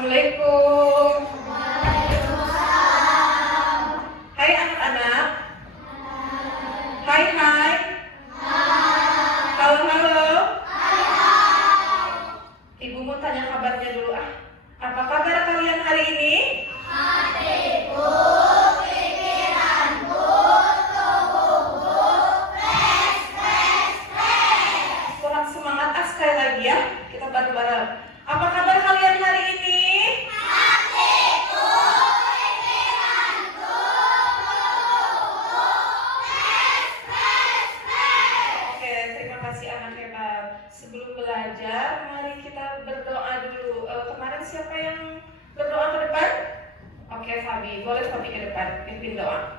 Assalamualaikum. Hai anak-anak. Hai. Halo. Ibu mau tanya kabarnya dulu ah. Apa kabar kalian hari ini? Hatiku, pikiranku, tubuhku, fresh. Kurang semangat ah, sekali lagi ya. Kita bareng-bareng. Apa kabar kalian hari ini? Hatiku, pikiranku, tubuhku, fresh. Oke, terima kasih anak hebat. Sebelum belajar, mari kita berdoa dulu. Kemarin siapa yang berdoa ke depan? Oke, Fabi. Boleh Fabi ke depan, pimpin doa.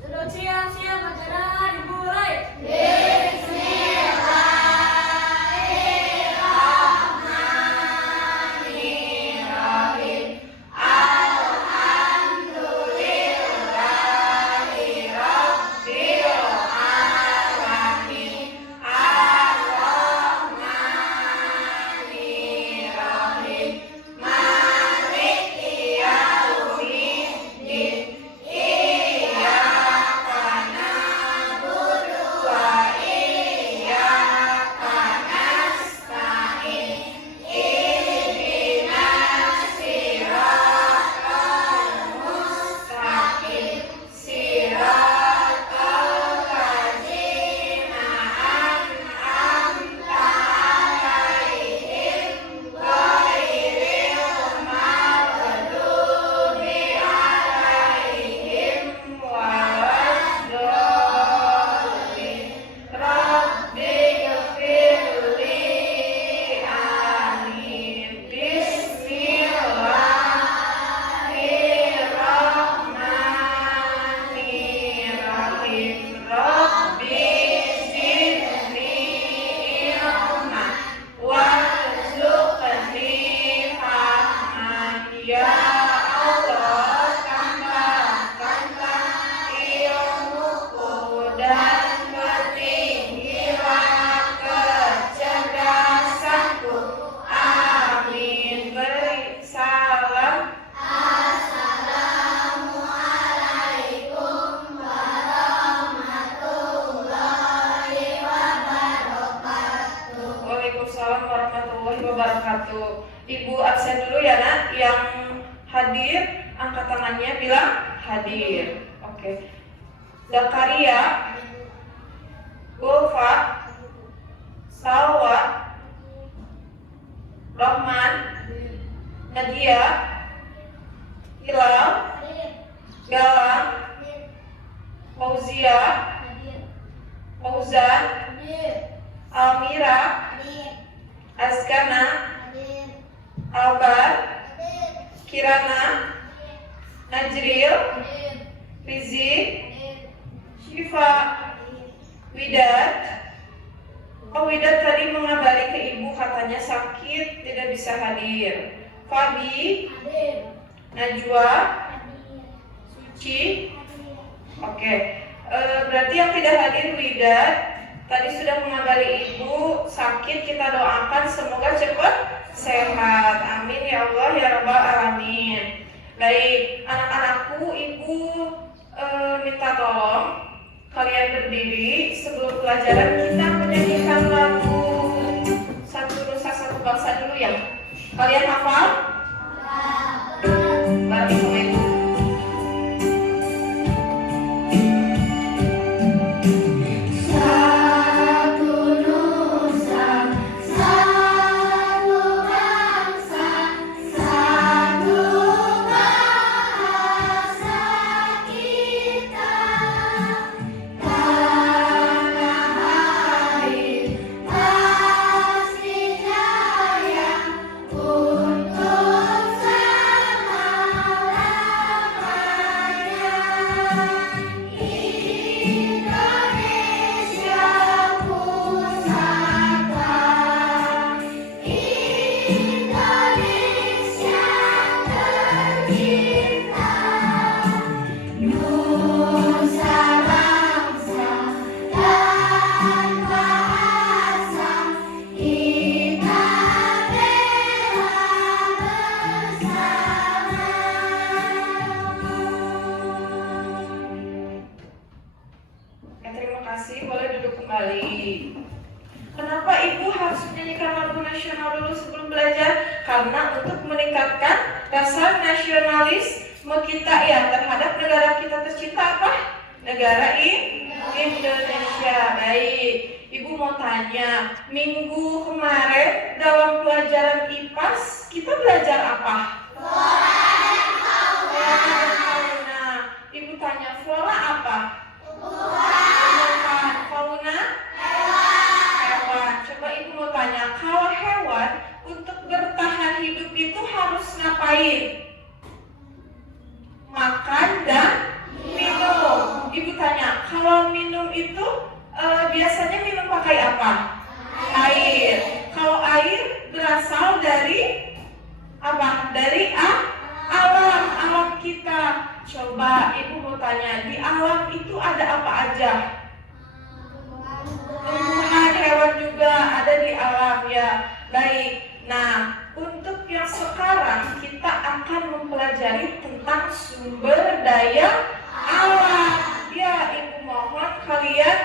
Duduk siap-siap acara dimulai. Bismillahirrahmanirrahim. Alhamdulillahirabbil alamin. Arrahmanirrahim. Maliki yaumiddin. Iyyaka na'budu wa iyyaka nasta'in. Ihdinas siratal mustaqim. Siratal ladzina an'amta 'alaihim ghairil maghdubi 'alaihim waladdallin. Rabbighfirli. Amin. Bismillahirrahmanirrahim. Rabbi zidni ilma warzuqni fahman. Ya Allah, tambahkanlah ilmuku dan bertinggilah kecerdasanku. Amin. Beri salam. Assalamualaikum warahmatullahi wabarakatuh. Waalaikumsalam warahmatullahi wabarakatuh. Ibu absen dulu ya nak. Yang hadir angkat tangannya, bilang hadir. Oke. Zakaria, Ulfa, Salwa, Rahman, Nadia, Hilal, Galang, Fauzia, Fauzan, Almira, Azkana, Albar, Kirana, Najril, Rizik, Syifa, Widat. Oh, Widat tadi mengabari ke ibu katanya sakit, tidak bisa hadir. Fabi, Najwa, Suci. Oke. Berarti yang tidak hadir Widat tadi sudah mengabari ibu sakit. Kita doakan semoga cepat sehat. Amin ya Allah ya Rabbal alamin. Baik, anak-anakku, ibu minta tolong kalian berdiri sebelum pelajaran. Kita menyanyikan lagu Satu Nusa Satu Bangsa dulu ya. Kalian hafal? Bareng sama ibu. Satu nusa, satu bangsa, satu bahasa kita. Tanah air pasti jaya untuk kasih, boleh duduk kembali. Kenapa Ibu harus menyanyikan lagu nasional dulu sebelum belajar? Karena untuk meningkatkan rasa nasionalisme kita ya terhadap negara kita tercinta apa? Negara Indonesia. Baik, Ibu mau tanya, minggu kemarin dalam pelajaran IPAS kita belajar apa? Fauna. Ibu tanya, flora apa? Tumbuhan. Fauna? Hewan. Coba Ibu mau tanya, kalau hewan untuk bertahan hidup itu harus ngapain? Makan dan minum. Ibu tanya, kalau minum itu biasanya minum pakai apa? Air. Kalau air berasal dari apa? Dari alam kita. Coba Ibu mau tanya, di alam itu ada apa aja? Tumbuhan, hewan juga ada di alam ya. Baik. Nah, untuk yang sekarang kita akan mempelajari tentang sumber daya alam. Ya, Ibu mohon kalian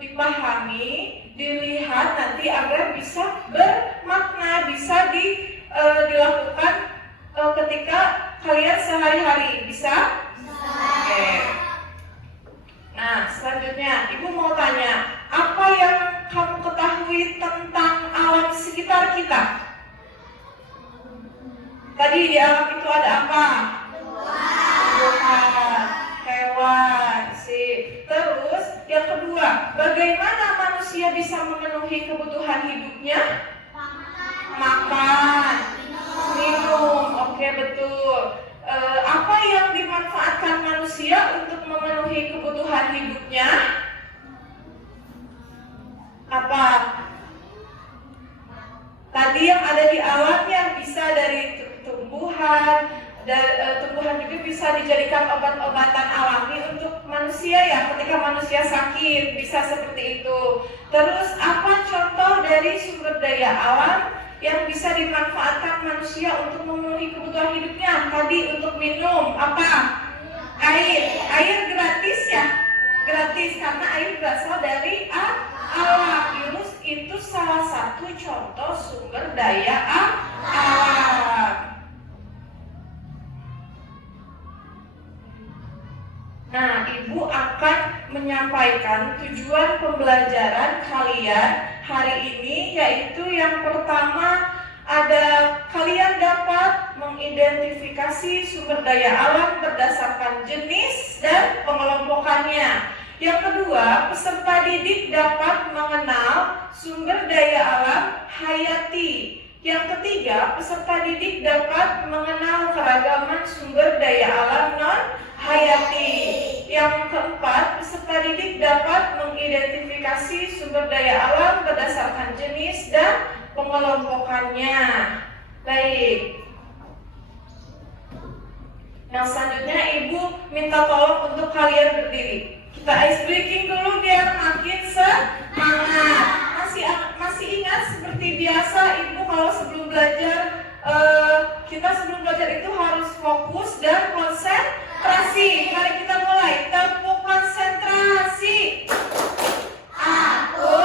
dipahami, dilihat nanti agar bisa bermakna, bisa dilakukan ketika kalian sehari-hari. Bisa? Oke. Nah, selanjutnya Ibu mau tanya, apa yang kamu ketahui tentang alam sekitar kita? Tadi di alam itu ada apa? Tumbuhan, hewan, sip. Terus yang kedua, bagaimana manusia bisa memenuhi kebutuhan hidupnya? Makan, minum. Oke, betul. Apa yang dimanfaatkan manusia untuk memenuhi kebutuhan hidupnya? Apa? Tadi yang ada di alam yang bisa dari tumbuhan, tumbuhan juga bisa dijadikan obat-obatan alami untuk manusia ya, ketika manusia sakit bisa seperti itu. Terus apa contoh dari sumber daya alam yang bisa dimanfaatkan manusia untuk memenuhi kebutuhan hidupnya? Tadi untuk minum apa? Air gratis ya, gratis karena air berasal dari alam. Yunus itu salah satu contoh sumber daya alam. Nah, Ibu akan menyampaikan tujuan pembelajaran kalian hari ini, yaitu yang pertama ada kalian dapat mengidentifikasi sumber daya alam berdasarkan jenis dan pengelompokannya. Yang kedua, peserta didik dapat mengenal sumber daya alam hayati. Yang ketiga, peserta didik dapat mengenal keragaman sumber daya alam non hayati. Yang keempat, peserta didik dapat mengidentifikasi sumber daya alam berdasarkan jenis dan pengelompokannya. Baik. Yang selanjutnya Ibu minta tolong untuk kalian berdiri. Kita ice breaking dulu biar makin semangat. Masih ingat seperti biasa Ibu kalau sebelum belajar kita sebelum belajar itu harus fokus dan konsentrasi. Mari kita mulai. Tepuk konsentrasi. Aku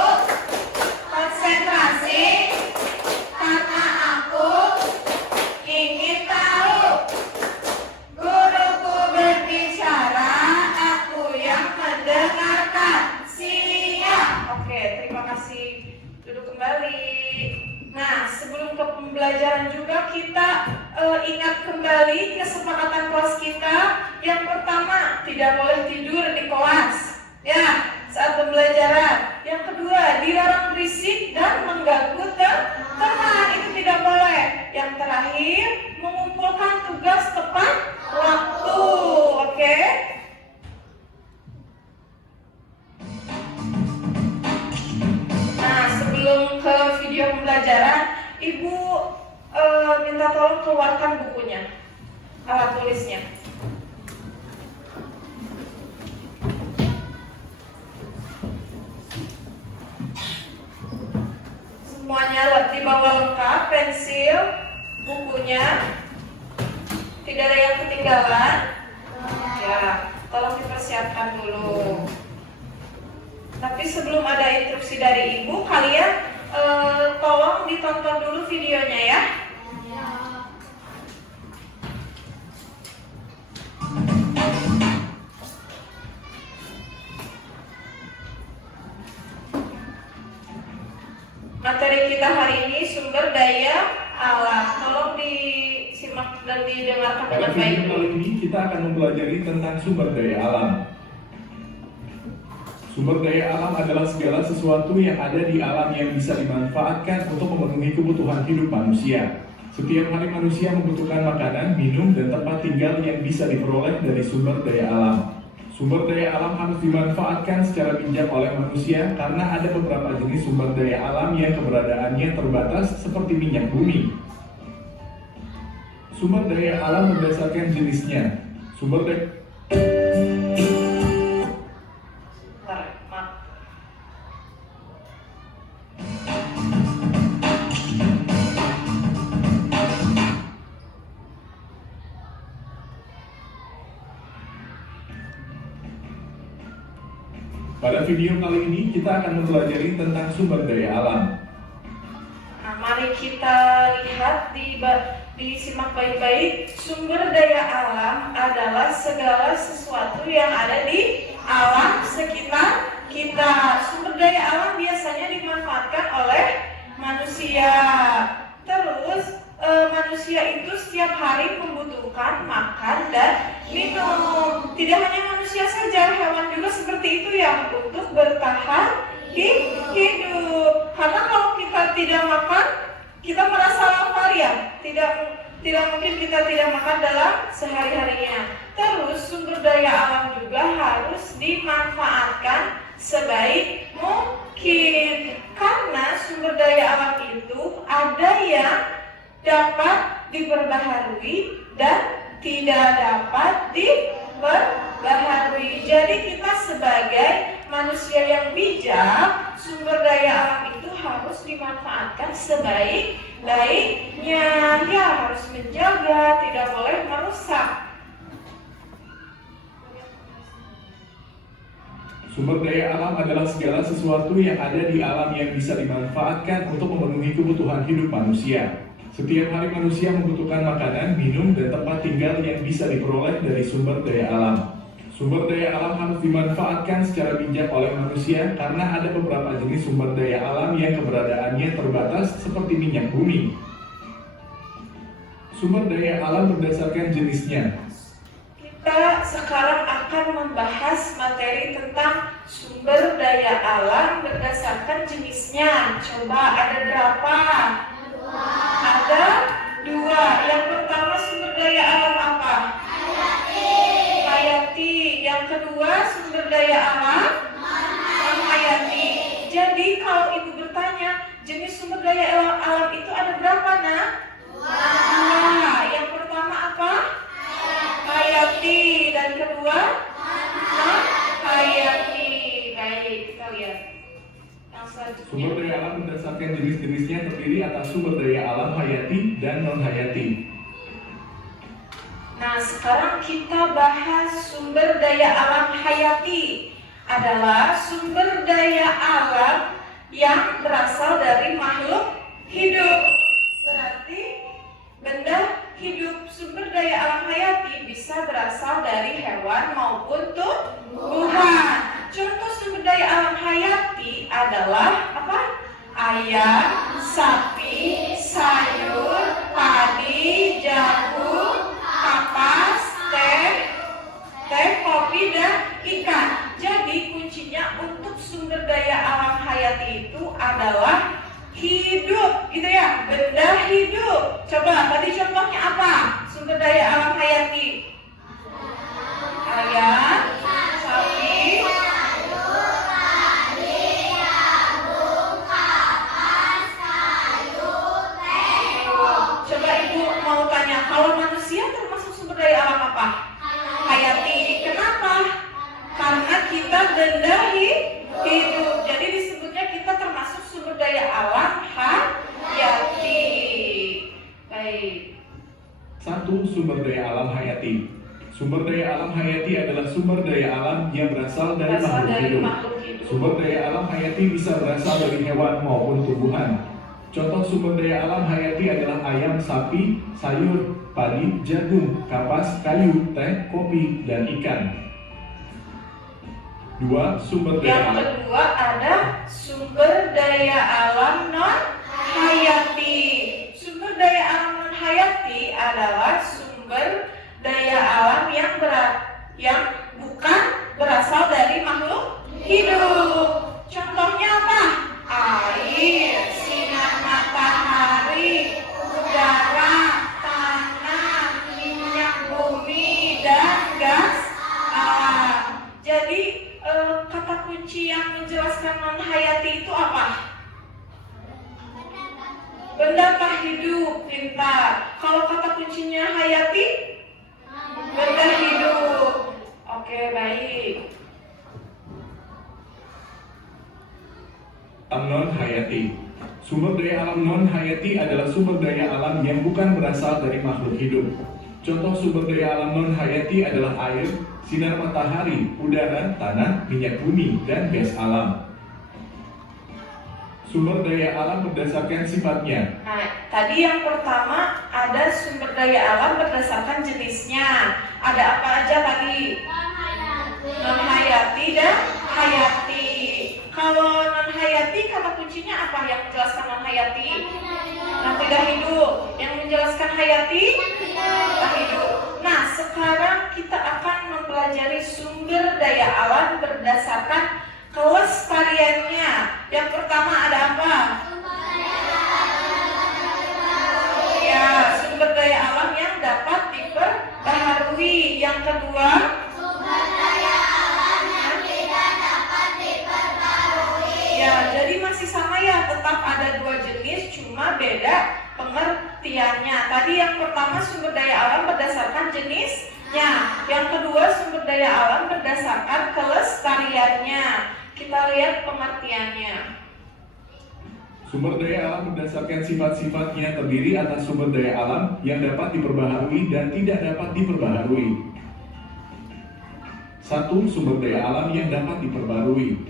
konsentrasi karena aku ingin tahu. Guruku berbicara, aku yang mendengarkan. Siap. Oke, terima kasih. Duduk kembali. Nah, sebelum ke pembelajaran juga kita ingat kembali kesepakatan kelas kita. Yang pertama, tidak boleh tidur di kelas ya saat pembelajaran. Yang kedua, dilarang berisik dan mengganggu teman, itu tidak boleh. Yang terakhir, mengumpulkan tugas tepat waktu. Oke? Nah, sebelum ke video pembelajaran, Ibu minta tolong keluarkan bukunya, alat tulisnya. Semuanya dibawa lengkap, pensil, bukunya, tidak ada yang ketinggalan. Ya, tolong dipersiapkan dulu. Tapi sebelum ada instruksi dari Ibu, kalian tolong ditonton dulu videonya ya. Materi kita hari ini sumber daya alam. Tolong disimak dan didengarkan Pada dengan baik. video kali ini kita akan mempelajari tentang sumber daya alam. Sumber daya alam adalah segala sesuatu yang ada di alam yang bisa dimanfaatkan untuk memenuhi kebutuhan hidup manusia. Setiap hari manusia membutuhkan makanan, minum, dan tempat tinggal yang bisa diperoleh dari sumber daya alam. Sumber daya alam harus dimanfaatkan secara bijak oleh manusia karena ada beberapa jenis sumber daya alam yang keberadaannya terbatas seperti minyak bumi. Sumber daya alam berdasarkan jenisnya. Sumber daya Maaf. Pada video kali ini kita akan mempelajari tentang sumber daya alam. Nah, mari kita lihat disimak baik-baik. Sumber daya alam adalah segala sesuatu yang ada di alam sekitar kita. Sumber daya alam biasanya dimanfaatkan oleh manusia. Terus manusia itu setiap hari membutuhkan makan dan minum. Tidak hanya manusia saja, hewan juga seperti itu ya, untuk bertahan hidup. Karena kalau kita tidak makan, kita merasa lapar ya. Tidak mungkin kita tidak makan dalam sehari-harinya. Terus sumber daya alam juga harus dimanfaatkan sebaik mungkin. Karena sumber daya alam itu ada yang dapat diperbaharui dan tidak dapat diperbaharui. Jadi kita sebagai manusia yang bijak, sumber daya alam itu harus dimanfaatkan sebaik-baiknya. Ya, harus menjaga, tidak boleh merusak. Sumber daya alam adalah segala sesuatu yang ada di alam yang bisa dimanfaatkan untuk memenuhi kebutuhan hidup manusia. Setiap hari manusia membutuhkan makanan, minum, dan tempat tinggal yang bisa diperoleh dari sumber daya alam. Sumber daya alam harus dimanfaatkan secara bijak oleh manusia karena ada beberapa jenis sumber daya alam yang keberadaannya terbatas seperti minyak bumi. Sumber daya alam berdasarkan jenisnya. Kita sekarang akan membahas materi tentang sumber daya alam berdasarkan jenisnya. Coba ada berapa? Ada 2. Yang pertama sumber daya alam apa? Hayati. Yang kedua sumber daya alam non-hayati. Jadi kalau ibu bertanya, jenis sumber daya alam itu ada berapa, nak? 2. Yang pertama apa? Hayati. Dan kedua non-hayati. Baik, kita lihat yang selanjutnya. Sumber daya alam berdasarkan jenis-jenisnya terdiri atas sumber daya alam hayati dan non-hayati. Nah, sekarang kita bahas sumber daya alam hayati. Adalah sumber daya alam yang berasal dari makhluk hidup. Berarti benda hidup. Sumber daya alam hayati bisa berasal dari hewan maupun tumbuhan. Contoh sumber daya alam hayati adalah apa? Ayam, sapi, sayur, padi, jagung, kapas, teh, kopi, dan ikan. Jadi kuncinya untuk sumber daya alam hayati itu adalah hidup, gitu ya, benda hidup. Coba tadi contohnya apa? Sumber daya alam hayati. Ayam, sapi, coba ibu mau tanya, kalau manusia termasuk sumber daya alam apa? Hayati. Kenapa? Karena kita benda hidup. Jadi disebutnya kita termasuk sumber daya alam hayati. Baik. 1. Sumber daya alam hayati. Sumber daya alam hayati adalah sumber daya alam yang berasal dari makhluk hidup. Sumber daya alam hayati bisa berasal dari hewan maupun tumbuhan. Contoh sumber daya alam hayati adalah ayam, sapi, sayur, padi, jagung, kapas, kayu, teh, kopi, dan ikan. 2. Sumber daya Yang alam. kedua ada sumber daya alam non hayati. Sumber daya alam non hayati adalah sumber daya alam yang bukan berasal dari makhluk hidup. Contohnya apa? Air, sinar matahari, udara, tanah, minyak bumi, dan gas alam. Jadi kata kunci yang menjelaskan non hayati itu apa? Benda tak hidup, pintar. Kalau kata kuncinya hayati, benda hidup. Oke, baik. Alam non hayati. Sumber daya alam non hayati adalah sumber daya alam yang bukan berasal dari makhluk hidup. Contoh sumber daya alam non hayati adalah air, sinar matahari, udara, tanah, minyak bumi, dan gas alam. Sumber daya alam berdasarkan sifatnya. Nah, tadi yang pertama ada sumber daya alam berdasarkan jenisnya. Ada apa aja tadi? Non hayati dan hayati. Kalau non hayati kata kuncinya apa yang menjelaskan non hayati? Yang tidak hidup. Yang menjelaskan hayati? Tak hidup. Nah, sekarang kita akan mempelajari sumber daya alam berdasarkan kelestariannya. Yang pertama ada apa? Ya, sumber daya alam yang dapat diperbaharui. Yang kedua, ya, jadi masih sama ya, tetap ada dua jenis, cuma beda pengertiannya. Tadi yang pertama sumber daya alam berdasarkan jenisnya, yang kedua sumber daya alam berdasarkan kelestariannya. Kita lihat pengertiannya. Sumber daya alam berdasarkan sifat-sifatnya terdiri atas sumber daya alam yang dapat diperbaharui dan tidak dapat diperbaharui. 1. Sumber daya alam yang dapat diperbarui.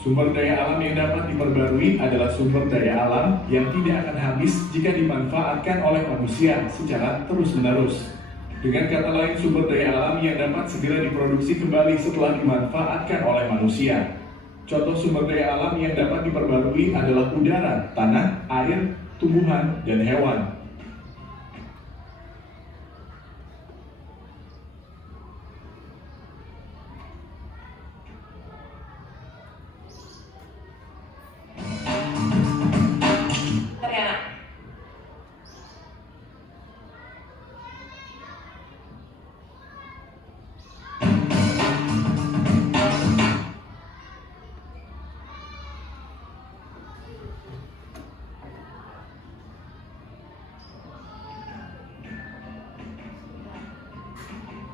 Sumber daya alam yang dapat diperbarui adalah sumber daya alam yang tidak akan habis jika dimanfaatkan oleh manusia secara terus-menerus. Dengan kata lain, sumber daya alam yang dapat segera diproduksi kembali setelah dimanfaatkan oleh manusia. Contoh sumber daya alam yang dapat diperbarui adalah udara, tanah, air, tumbuhan, dan hewan.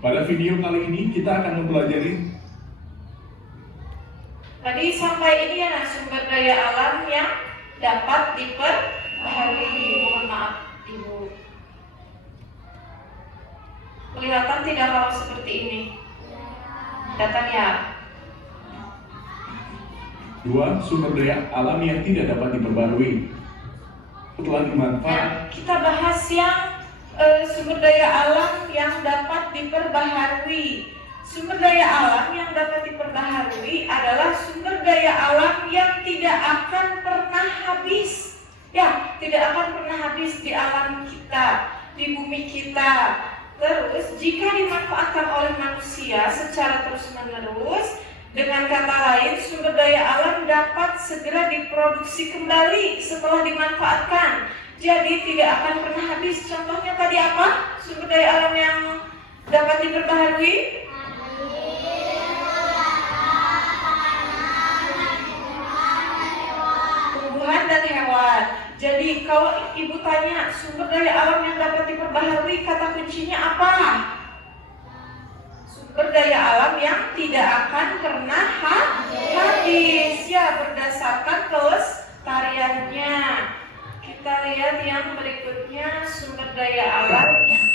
Pada video kali ini kita akan mempelajari Tadi sampai ini ya, sumber daya alam yang dapat diperbaharui. Mohon maaf, Ibu. Kelihatan tidak kalau seperti ini? Kelihatan ya? 2. Sumber daya alam yang tidak dapat diperbarui. Setelah dimanfaatkan, Kita bahas yang sumber daya alam yang dapat diperbaharui. Sumber daya alam yang dapat diperbaharui adalah sumber daya alam yang tidak akan pernah habis. Ya, tidak akan pernah habis di alam kita, di bumi kita. Terus, jika dimanfaatkan oleh manusia secara terus-menerus, dengan kata lain, sumber daya alam dapat segera diproduksi kembali setelah dimanfaatkan. Jadi tidak akan pernah habis. Contohnya tadi apa? Sumber daya alam yang dapat diperbaharui? Tumbuhan dan hewan. Jadi kalau ibu tanya sumber daya alam yang dapat diperbaharui, kata kuncinya apa? Sumber daya alam yang tidak akan pernah habis. Ya, berdasarkan kelestariannya. Kita lihat yang berikutnya, sumber daya alam yang...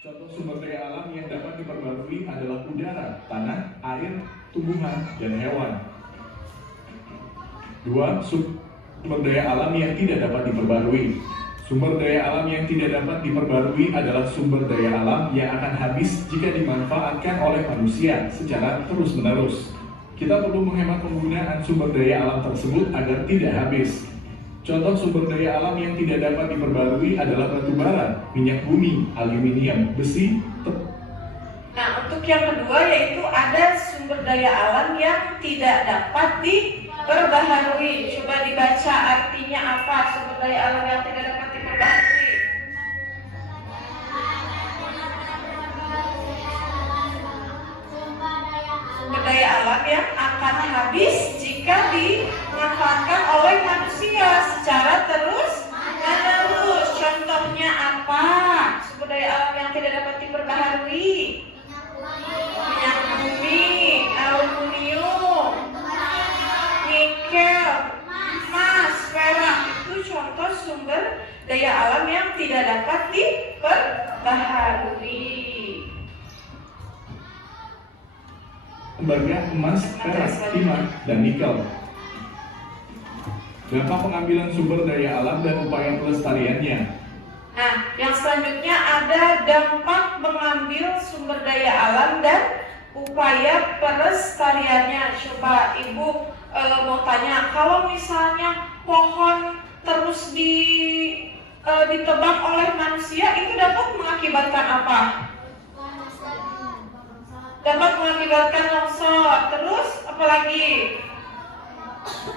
contoh sumber daya alam yang dapat diperbarui adalah udara, tanah, air, tumbuhan, dan hewan. Dua, sumber daya alam yang tidak dapat diperbarui. Sumber daya alam yang tidak dapat diperbarui adalah sumber daya alam yang akan habis jika dimanfaatkan oleh manusia secara terus-menerus. Kita perlu menghemat penggunaan sumber daya alam tersebut agar tidak habis. Contoh sumber daya alam yang tidak dapat diperbarui adalah batu bara, minyak bumi, aluminium, besi. Nah, untuk yang kedua yaitu ada sumber daya alam yang tidak dapat diperbaharui. Coba dibaca artinya apa sumber daya alam yang tidak dapat diperbaharui. Sumber daya alam yang akan habis jika dimanfaatkan oleh manusia secara terus-menerus. Contohnya apa? Sumber daya alam yang tidak dapat diperbaharui. Minyak bumi, aluminium, nikel, emas, perak, itu contoh sumber daya alam yang tidak dapat diperbaharui. Tembaga, emas, perak, timah, dan nikel. Dampak pengambilan sumber daya alam dan upaya pelestariannya. Nah, yang selanjutnya ada dampak mengambil sumber daya alam dan upaya pelestariannya. Coba Ibu mau tanya, kalau misalnya pohon terus ditebang oleh manusia, itu dapat mengakibatkan apa? Dapat mengakibatkan longsor. Terus apalagi?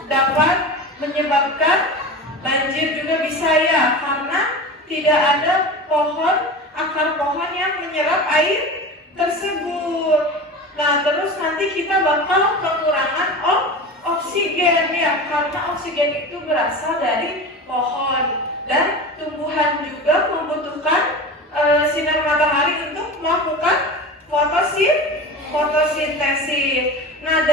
Dapat menyebabkan banjir juga bisa ya, karena tidak ada akar pohon yang menyerap air tersebut. Nah, terus nanti kita bakal kekurangan oksigen ya, karena oksigen itu berasal dari pohon dan tumbuhan juga membutuhkan sinar matahari untuk melakukan fotosintesis. Nah,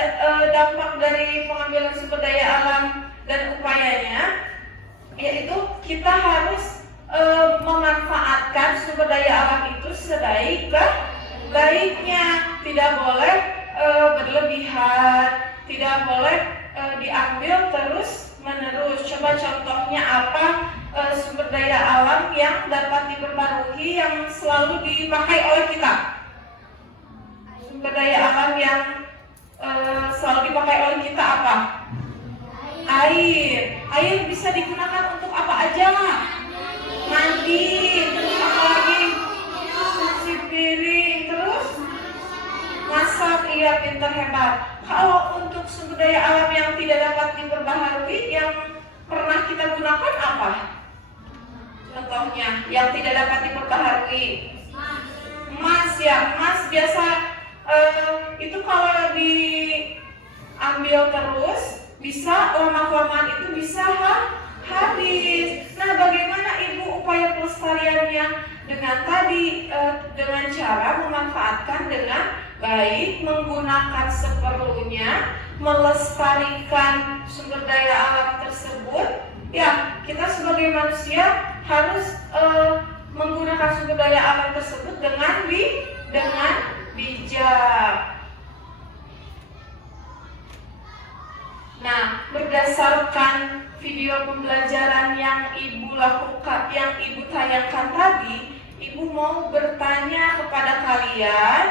dampak dari pengambilan sumber daya alam dan upayanya yaitu kita harus memanfaatkan sumber daya alam itu sebaik-baiknya. Tidak boleh berlebihan, tidak boleh diambil terus-menerus. Coba contohnya apa sumber daya alam yang dapat diperbarui yang selalu dipakai oleh kita? Sumber daya alam yang selalu dipakai oleh kita apa? Air. Air bisa digunakan untuk apa aja? Mandi, terus apa lagi? Cuci piring, terus masak. Iya, pintar, hebat. Kalau untuk sumber daya alam yang tidak dapat diperbaharui, yang pernah kita gunakan apa? Contohnya, yang tidak dapat diperbaharui. Emas ya, emas biasa itu kalau diambil terus bisa lama-kelamaan itu bisa habis. Nah, bagaimana Ibu upaya pelestariannya? Dengan tadi dengan cara memanfaatkan dengan baik, menggunakan seperlunya, melestarikan sumber daya alam tersebut. Ya, kita sebagai manusia harus menggunakan sumber daya alam tersebut dengan bijak. Nah, berdasarkan video pembelajaran yang Ibu lakukan, yang Ibu tayangkan tadi, Ibu mau bertanya kepada kalian.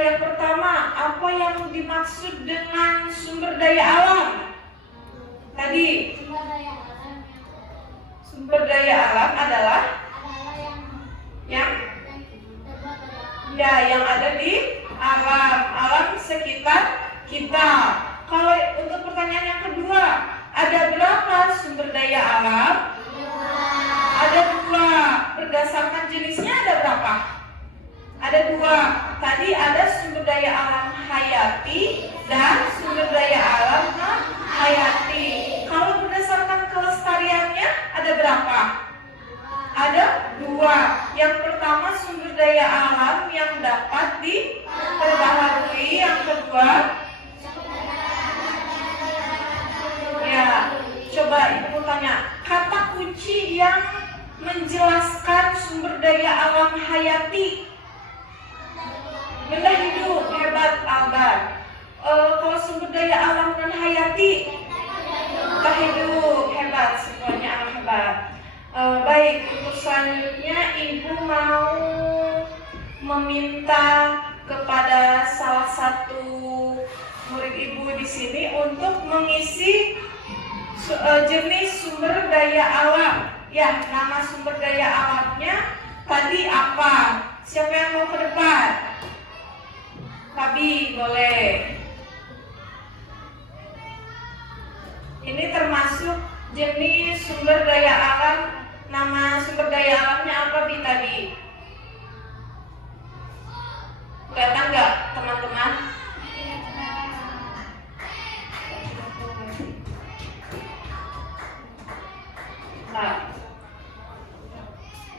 Yang pertama, apa yang dimaksud dengan sumber daya alam? Tadi, sumber daya alam adalah yang ada di alam sekitar kita. Kalau untuk pertanyaan yang kedua, ada berapa sumber daya alam? Ada 2. Berdasarkan jenisnya ada berapa? Ada 2. Tadi ada sumber daya alam hayati dan sumber daya alam non-hayati. Kalau berdasarkan kelestariannya ada berapa? Ada 2. Yang pertama sumber daya alam yang dapat diperbaharui. Yang kedua, ya, coba Ibu tanya, kata kunci yang menjelaskan sumber daya alam hayati. Benda hidup, hebat Albar. Kalau sumber daya alam non hayati, baik, untuk selanjutnya Ibu mau meminta kepada salah satu murid Ibu di sini untuk mengisi jenis sumber daya alam. Ya, nama sumber daya alamnya tadi apa? Siapa yang mau ke depan? Fabi, boleh. Ini termasuk jenis sumber daya alam. Nama sumber daya alamnya apa Bi tadi? Kelihatan nggak teman-teman? Nah,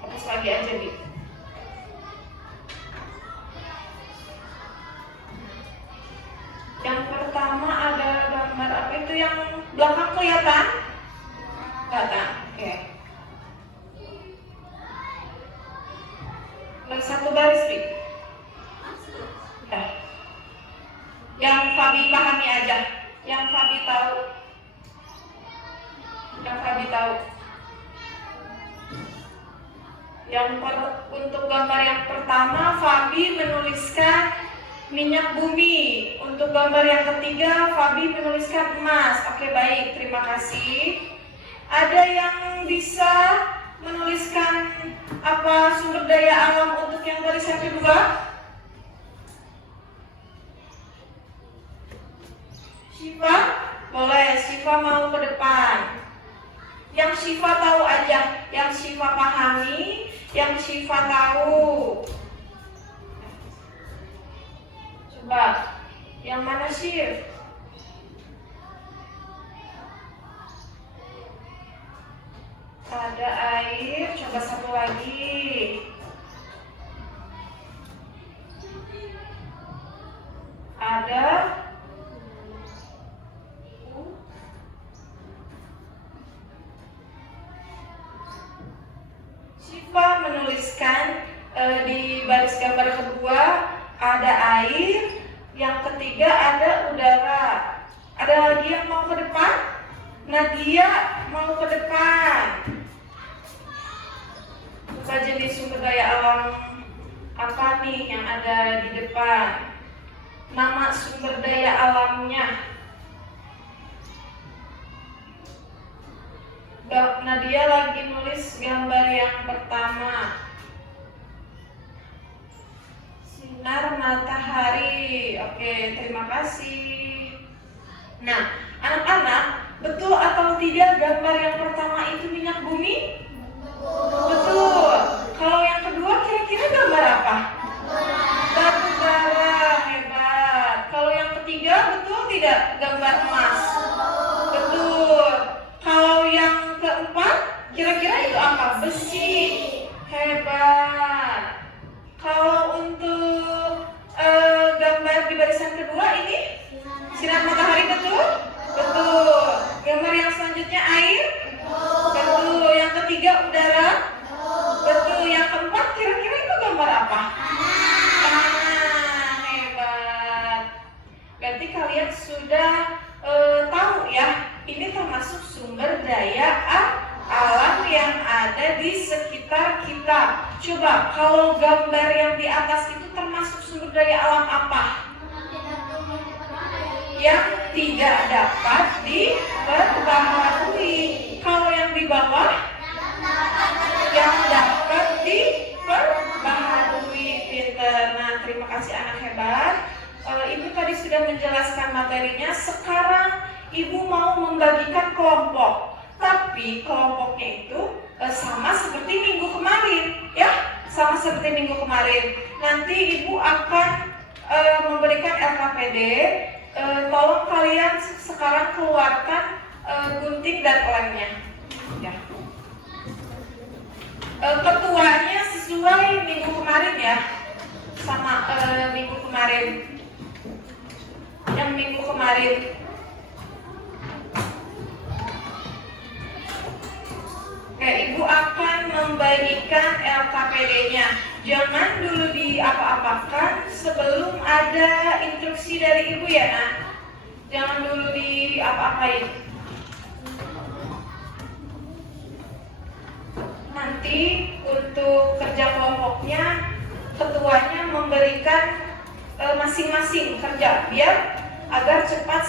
hapus lagi aja Bi. Yang pertama ada gambar apa itu yang belakang kelihatan? Kelihatan, oke. Satu baris Bi. Yang Fabi pahami aja, yang Fabi tahu. Untuk gambar yang pertama Fabi menuliskan minyak bumi. Untuk gambar yang ketiga Fabi menuliskan emas. Oke, baik, terima kasih. Ada yang bisa menuliskan apa sumber daya alam untuk yang baris yang kedua? Syifa? Boleh, Syifa mau ke depan. Yang Syifa tahu aja, yang Syifa pahami, yang Syifa tahu. Coba, yang mana Syif? Ada air, coba satu lagi. Ada Syifa menuliskan di baris gambar kedua ada air, yang ketiga ada udara. Ada lagi yang mau ke depan? Nadia mau ke depan. Coba jenis sumber daya alam apa nih yang ada di depan? Nama sumber daya alamnya. Nadia lagi nulis gambar yang pertama. Sinar matahari. Oke, terima kasih. Nah, anak-anak, betul atau tidak gambar yang pertama itu minyak bumi? Betul. Kalau yang kedua kira-kira gambar apa? Batu bara. Hebat. Kalau yang ketiga betul tidak gambar emas? Betul. Kalau yang keempat kira-kira itu apa? Besi. Hebat. Kalau untuk gambar di barisan kedua ini sinar matahari, betul? Betul. Gambar yang selanjutnya air? Betul. Yang ketiga udara? Betul. Yang keempat kira-kira itu gambar apa? Tanah. Hebat. Berarti kalian sudah tahu ya, ini termasuk sumber daya alam yang ada di sekitar kita. Coba kalau gambar yang di atas itu termasuk sumber daya alam apa? Yang tidak dapat diperbaharui. Kalau yang di bawah? Yang dapat diperbaharui. Pinter. Nah, terima kasih anak hebat. Ibu tadi sudah menjelaskan materinya. Sekarang Ibu mau membagikan kelompok. Tapi kelompoknya itu sama seperti minggu kemarin, ya? Sama seperti minggu kemarin. Nanti Ibu akan memberikan LKPD. Tolong kalian sekarang keluarkan gunting dan lemnya. Ya. Ketuanya sesuai minggu kemarin ya, sama minggu kemarin. Yang minggu kemarin. Oke, Ibu akan membagikan LKPD-nya. Jangan dulu diapa-apakan sebelum ada instruksi dari Ibu ya, Nak. Jangan dulu diapa-apain. Nanti Nanti untuk kerja kelompoknya, ketuanya memberikan masing-masing kerja biar agar cepat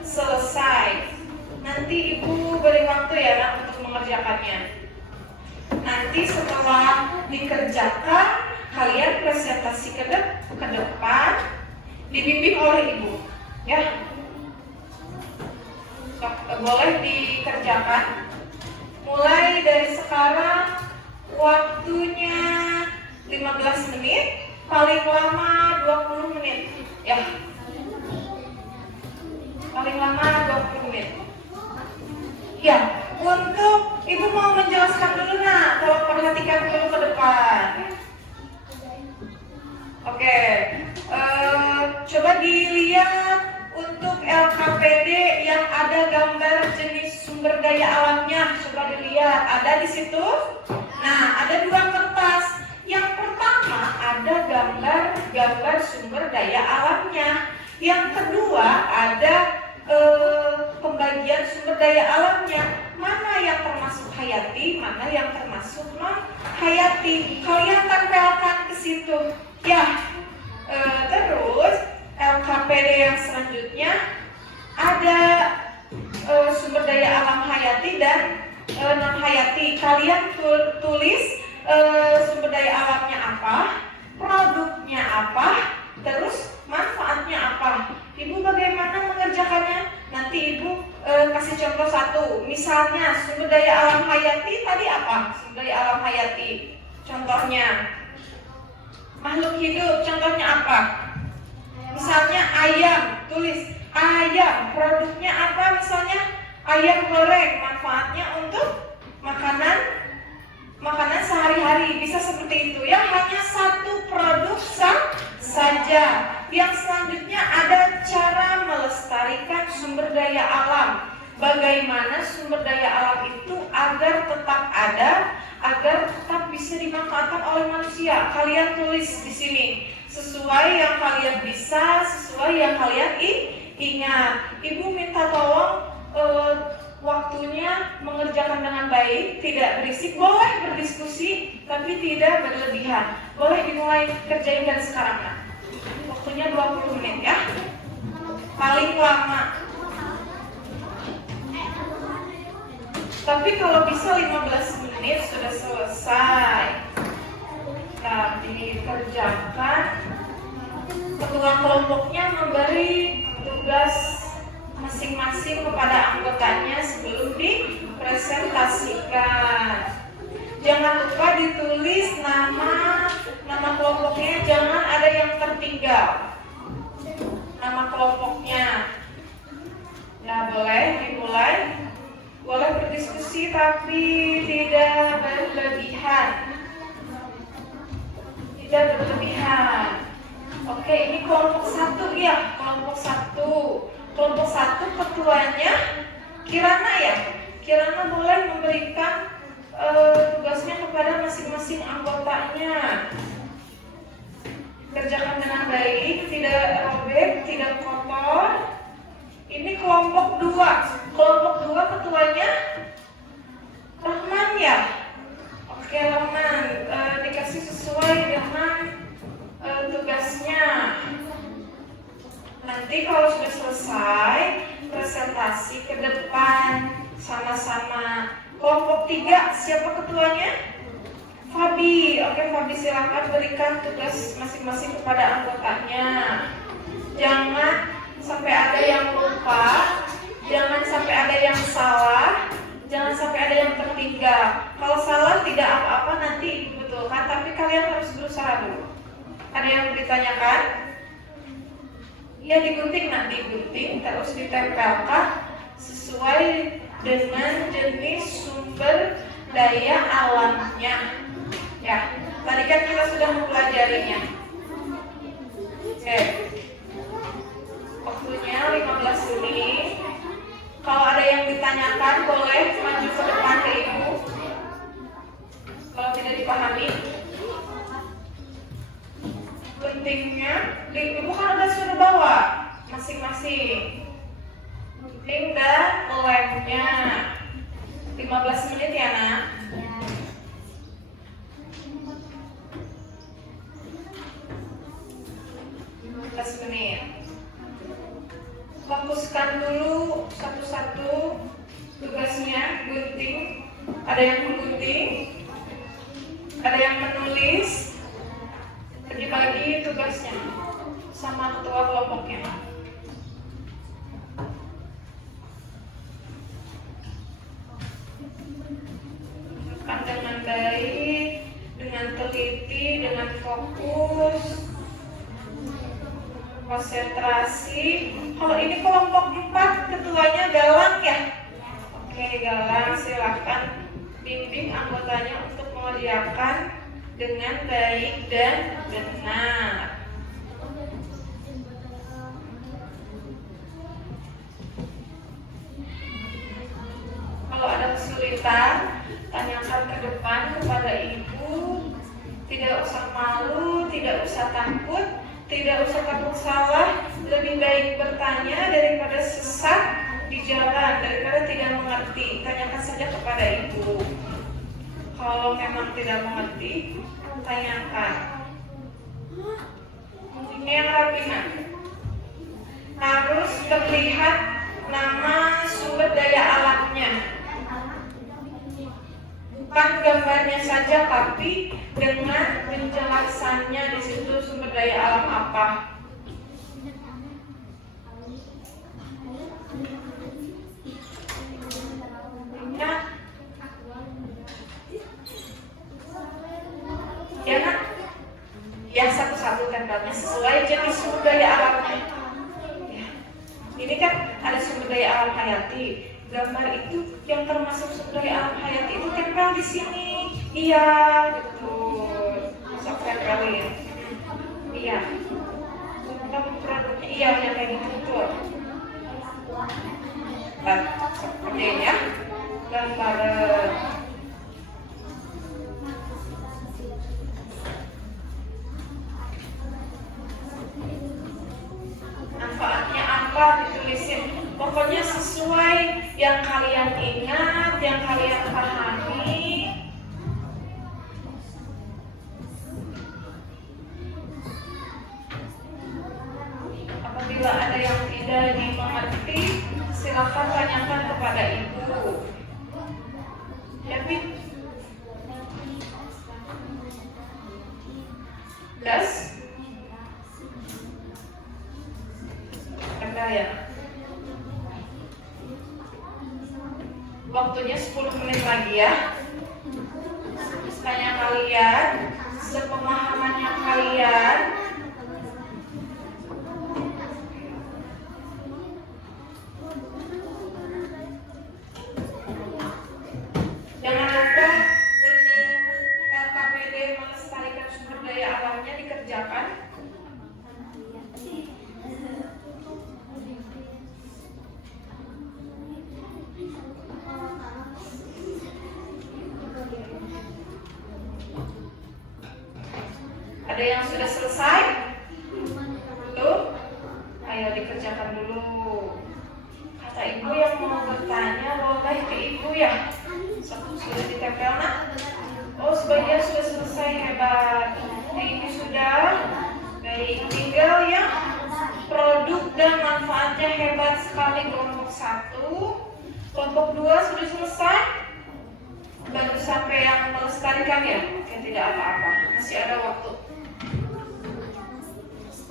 selesai. Nanti ibu beri waktu ya nak untuk mengerjakannya. Nanti setelah dikerjakan, kalian presentasi ke depan, dibimbing oleh ibu, ya. Boleh dikerjakan. Mulai dari sekarang, waktunya 15 menit, paling lama 20 menit, ya. Paling lama 20 menit. Ya, untuk ibu mau menjelaskan dulu nak, tolong perhatikan dulu ke depan. Oke, coba dilihat untuk LKPD yang ada gambar jenis sumber daya alamnya, coba dilihat, ada di situ. Nah, ada 2 kertas. Yang pertama ada gambar sumber daya alamnya. Yang kedua ada pembagian sumber daya alamnya, mana yang termasuk hayati, mana yang termasuk non hayati. Kalian tempelkan ke situ, ya. Terus LKPD yang selanjutnya ada sumber daya alam hayati dan non hayati. Kalian tulis sumber daya alamnya apa, produknya apa, terus manfaatnya apa. Ibu bagaimana mengerjakannya? Nanti ibu kasih contoh satu. Misalnya sumber daya alam hayati tadi apa? Sumber daya alam hayati. Contohnya makhluk hidup. Contohnya apa? Misalnya ayam. Tulis ayam. Produknya apa? Misalnya ayam goreng. Manfaatnya untuk makanan sehari-hari. Bisa seperti itu ya. Hanya satu produk saja. Yang selanjutnya ada cara melestarikan sumber daya alam. Bagaimana sumber daya alam itu agar tetap ada, agar tetap bisa dimanfaatkan oleh manusia. Kalian tulis di sini sesuai yang kalian bisa, sesuai yang kalian ingat. Ibu minta tolong waktunya mengerjakan dengan baik, tidak berisik. Boleh berdiskusi, tapi tidak berlebihan. Boleh dimulai kerjain dari sekarang nak. Waktunya 20 menit ya, paling lama. Tapi kalau bisa 15 menit sudah selesai. Nah, dikerjakan. Ketua kelompoknya memberi tugas masing-masing kepada anggotanya sebelum dipresentasikan. Jangan lupa ditulis nama kelompoknya, jangan ada yang tertinggal. Nama kelompoknya. Nah, boleh dimulai. Boleh berdiskusi tapi tidak berlebihan. Tidak berlebihan. Oke, ini kelompok 1 ya, kelompok 1. Kelompok 1 ketuanya Kirana ya. Kirana boleh memberikan tugasnya kepada masing-masing anggotanya. Kerjakan dengan baik, tidak robek, tidak kotor. Ini kelompok 2. Kelompok 2 ketuanya Rahman ya. Oke Rahman, dikasih sesuai dengan tugasnya. Nanti kalau sudah selesai presentasi ke depan sama-sama. Kelompok 3, siapa ketuanya? Fabi. Oke Fabi, silakan berikan tugas masing-masing kepada anggotanya. Jangan sampai ada yang lupa, jangan sampai ada yang salah, jangan sampai ada yang tertinggal. Kalau salah tidak apa-apa, nanti dibetulkan, tapi kalian harus berusaha dulu. Ada yang ditanyakan? Ya digunting, nanti digunting terus ditempelkan sesuai dengan jenis sumber daya alamnya. Ya, tadi kan kita sudah mempelajarinya. Oke. Waktunya 15 menit. Kalau ada yang ditanyakan boleh maju ke depan ke ibu. Kalau tidak dipahami. Pentingnya, ibu kan udah suruh bawa masing-masing. Penting dan lemnya. 15 menit ya nak. menit. Fokuskan dulu satu-satu tugasnya, gunting. Ada yang menggunting, ada yang menulis. Bagi-bagi tugasnya sama ketua kelompoknya. Dengan baik, dengan teliti, dengan fokus, konsentrasi. Kalau ini kelompok 4, ketuanya Galang ya. Oke, Galang, silakan bimbing anggotanya untuk mengerjakan dengan baik dan benar. Kalau ada kesulitan, tanyakan ke depan kepada ibu. Tidak usah malu, tidak usah takut, tidak usah takut salah. Lebih baik bertanya daripada sesat di jalan, daripada tidak mengerti. Tanyakan saja kepada ibu. Kalau memang tidak mengerti, tanyakan. Ini yang rapihan. Harus terlihat nama sumber daya alamnya. Bukan gambarnya saja, tapi dengan penjelasannya di situ sumber daya alam apa. Ya nak, ya satu-satu tempelnya sesuai jenis sumber daya alamnya. Ya. Ini kan ada sumber daya alam hayati. Gambar itu yang termasuk sumber daya alam hayati itu tempel di sini. Iya, betul. Sok tempelin. Iya. Kita produknya iya yang kayak gitu betul. Dan sepertinya gambar manfaatnya apa ditulisin. Pokoknya sesuai yang kalian ingat, yang kalian pahami. Apabila ada yang tidak dimengerti, silakan tanyakan kepada ibu. Tapi das ada ya. Waktunya 10 menit lagi ya. Tanya kalian, sepemahamannya kalian. Jangan lupa untuk LKPD melestarikan sumber daya alamnya dikerjakan. Ada yang sudah selesai? Belum? Ayo dikerjakan dulu. Kata ibu yang mau bertanya boleh ke ibu ya. Sudah ditempel nak? Oh sebagian sudah selesai, hebat. Ini sudah. Baik, tinggal ya. Produk dan manfaatnya hebat sekali kelompok 1. Kelompok 2 sudah selesai. Baru sampai yang melestarikan ya. Oke, tidak apa-apa, masih ada waktu.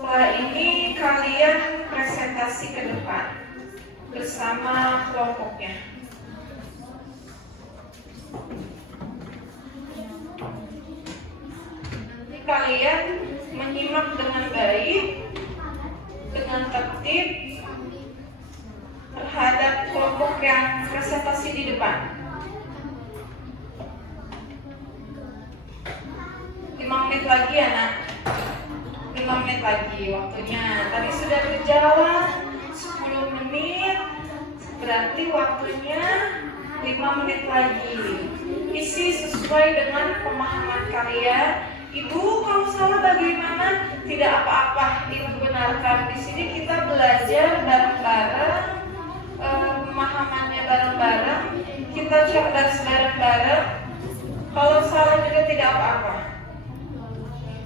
Setelah ini kalian presentasi ke depan bersama kelompoknya. Nanti kalian menyimak dengan baik, dengan tertib terhadap kelompok yang presentasi di depan. 5 menit lagi ya nak. 5 menit lagi waktunya. Tadi sudah berjalan 10 menit, berarti waktunya 5 menit lagi. Isi sesuai dengan pemahaman kalian. Ibu, kalau salah bagaimana? Tidak apa-apa, Ibu benarkan. Di sini kita belajar bareng-bareng, pemahamannya bareng-bareng, kita cerdas bareng-bareng. Kalau salah juga tidak apa-apa.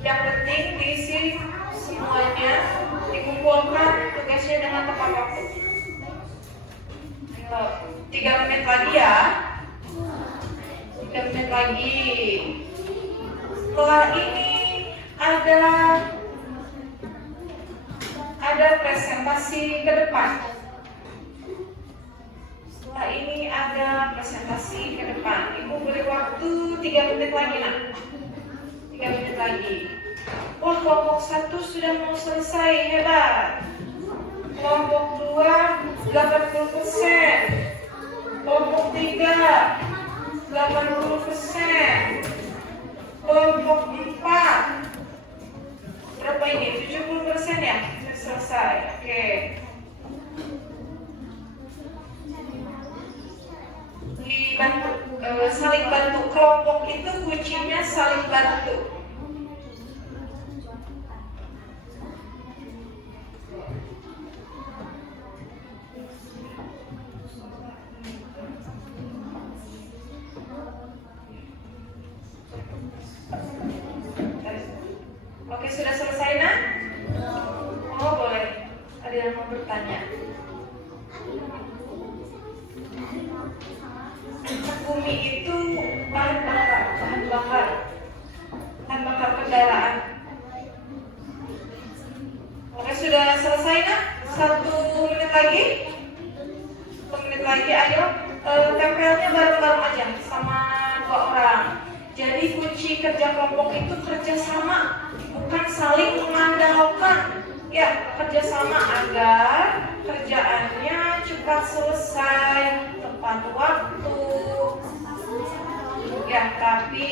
Yang penting diisi semuanya, dikumpulkan kumpulkan tugasnya dengan tepat waktu. Ayo, 3 menit lagi ya. 3 menit lagi. Setelah ini ada presentasi ke depan. Setelah ini ada presentasi ke depan. Ibu beri waktu 3 menit lagi nak. 3 menit lagi. Wah, kelompok 1 sudah mau selesai, hebat. Kelompok 2 80%. Kelompok 3 80%. Kelompok 4 berapa ini? 70% ya? Sudah selesai. Oke. Dibantu, saling bantu. Kelompok itu kuncinya saling bantu. Oke, sudah selesai nak? Oh, boleh. Ada yang mau bertanya? Bumi itu bahan bakar kendaraan. Oke, sudah selesai nak? 1 menit lagi? 1 menit lagi, ayo. Tempelnya bareng-bareng aja sama 2 orang. Jadi kunci kerja kelompok itu kerjasama, bukan saling mengandalkan. Ya, kerjasama agar kerjaannya cepat selesai, tepat waktu. Ya, tapi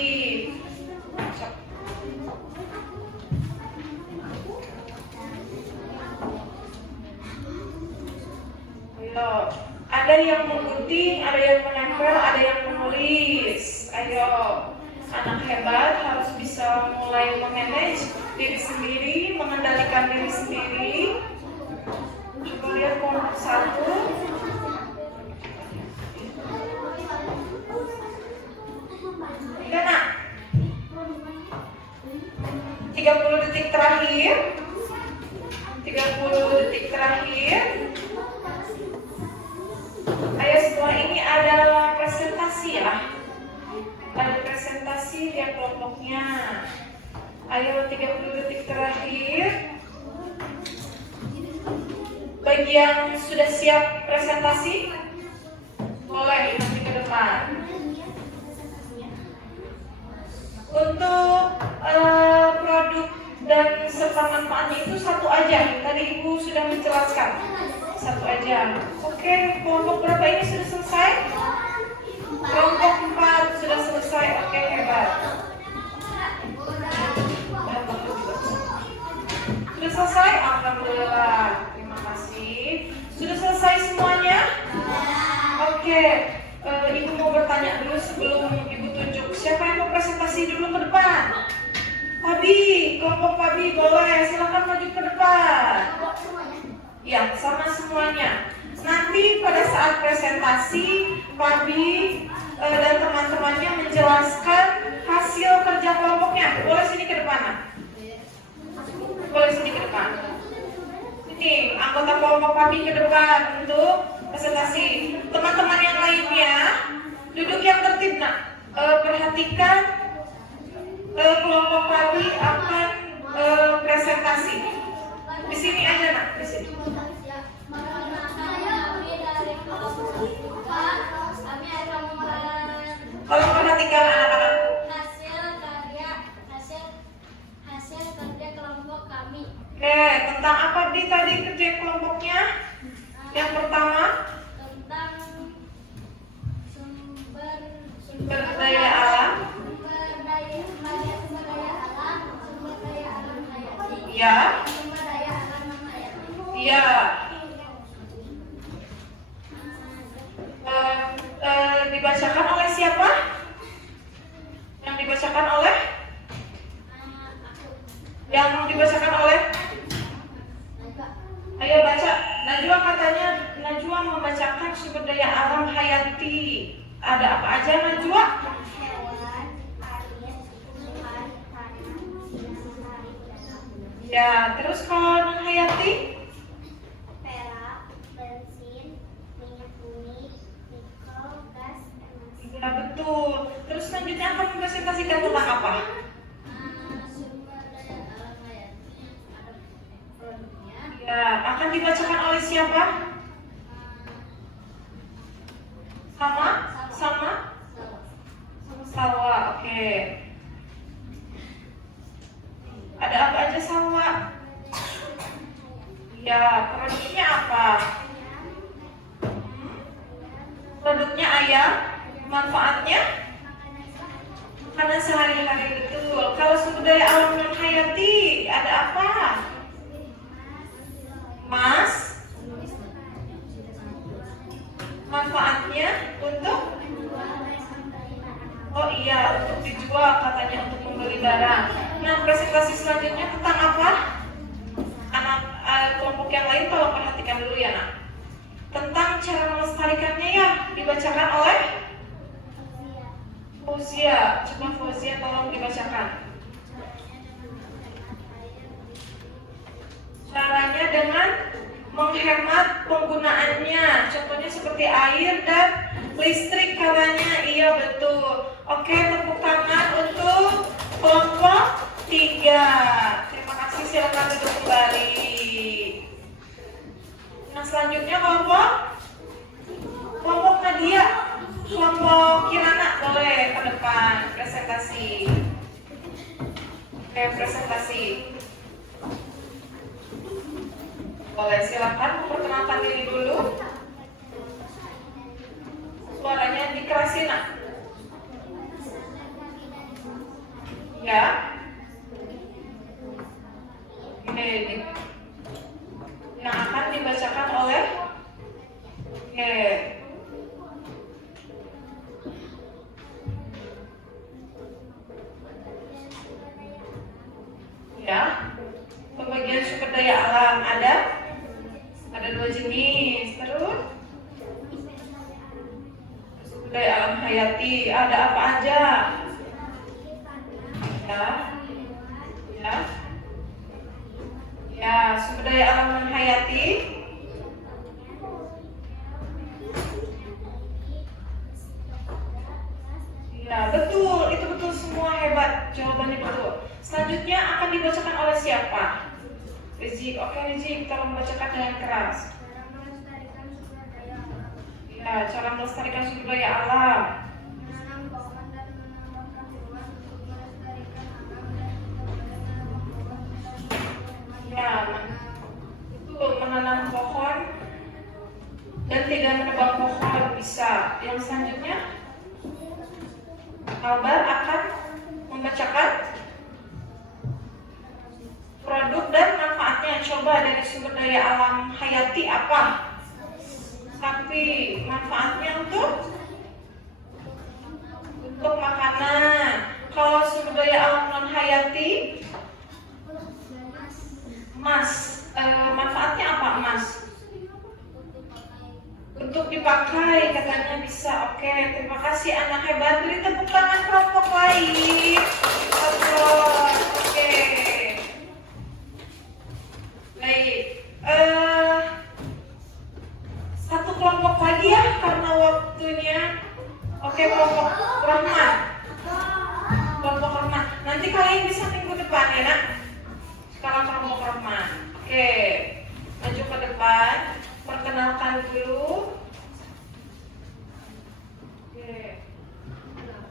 ayo, ada yang menggunting, ada yang menempel, ada yang menulis. Ayo, anak hebat harus bisa mulai memanage diri sendiri, mengendalikan diri sendiri. Coba lihat kelompok 1. Iya nak? 30 detik terakhir. 30 detik terakhir. Ayo, setelah ini ada presentasi ya. Ada presentasi tiap kelompoknya. Ayo, 30 detik terakhir. Bagi yang sudah siap presentasi, boleh nanti ke depan. Untuk produk dan serta manfaatnya itu 1 aja. Tadi Ibu sudah menjelaskan. 1 aja. Oke, kelompok berapa ini sudah selesai? Kelompok 4 sudah selesai. Oke, hebat. Sudah selesai? Alhamdulillah. Terima kasih. Sudah selesai semuanya? Oke. Ibu mau bertanya dulu sebelum Ibu tunjuk. Siapa yang mau presentasi dulu ke depan? Pabi, kelompok Pabi boleh. Silakan maju ke depan. Ya, sama semuanya. Nanti pada saat presentasi, Pabi dan teman-temannya menjelaskan hasil kerja kelompoknya. Boleh sini ke depan, nak? Boleh sini ke depan. Ini anggota kelompok Pabi ke depan untuk presentasi. Teman-teman yang lainnya duduk yang tertib, nak. Perhatikan kelompok Pabi akan presentasi. Di sini aja, nak. Di sini. Kalau perhatikan anak-anak. Hasil kerja kelompok kami. Oke, tentang apa tadi kerja kelompoknya? Yang pertama, Tentang sumber daya alam. sumber daya alam hayati. Ya, Sumber daya alam hayati. iya. Dibacakan oleh siapa? Yang dibacakan oleh? Aku. Yang dibacakan oleh? Najwa. Ayo baca. Najwa katanya Najwa membacakan sumber daya alam hayati. Ada apa aja, Najwa? Hewan, air, tumbuhan, tanah, binatang, Ya, terus kalau non hayati? mempresentasikan tentang apa? Sumber daya alam hayati, ada produknya. Ya, akan dibacakan oleh siapa? Sama? Sama? Salwa, oke. Ada apa aja Salwa? Ya, produknya apa? Produknya ayam, manfaatnya? Makanan sehari-hari, betul. Kalau sumber daya alam non hayati, ada apa? Emas. Manfaatnya untuk? Oh iya, untuk dijual katanya, untuk membeli barang. Nah, presentasi selanjutnya tentang apa? Anak kelompok yang lain tolong perhatikan dulu ya nak. Tentang cara melestarikannya ya, dibacakan oleh Fauzia. Coba Fauzia tolong dibacakan. Caranya dengan menghemat penggunaannya. Contohnya seperti air dan listrik katanya. Iya betul. Oke, tepuk tangan untuk kelompok 3. Terima kasih, silakan duduk kembali. Nah, selanjutnya kelompok Nadia, kelompok Kirana boleh ke depan presentasi. Oke, presentasi. Boleh, silakan memperkenalkan diri dulu. Suaranya dikerasin nak. Ya. Oke. Yang akan dibacakan oleh ya. Pembagian sumber daya alam ada 2 jenis. Terus sumber daya alam hayati ada apa aja? Ya, sumber daya alam non hayati. Ya, betul, itu betul semua, hebat. Jawabannya betul. Selanjutnya akan dibacakan oleh siapa? Rizik. Oke, Rizik, tolong membacakan dengan keras. Ya, cara melestarikan sumber daya alam. Menanam pohon dan menambahkan tumbuhan untuk melestarikan alam dan juga bagaimana Ya, itu menanam pohon dan tidak menebang pohon bisa. Yang selanjutnya, Albar akan membacakan produk dan manfaatnya. Coba dari sumber daya alam hayati apa? Tapi manfaatnya untuk makanan. Kalau sumber daya alam non hayati, emas. Manfaatnya apa emas? Untuk dipakai katanya bisa. Oke, terima kasih anak hebat. Beri tepuk tangan kelompok lain. Aplaus. Oke. Baik. Satu kelompok lagi ya karena waktunya. Oke, kelompok Rahmat. Kelompok Rahmat. Nanti kalian bisa minggu depan ya nak. Sekarang kelompok Rahmat. Oke. Maju ke depan. Perkenalkan dulu. Oke.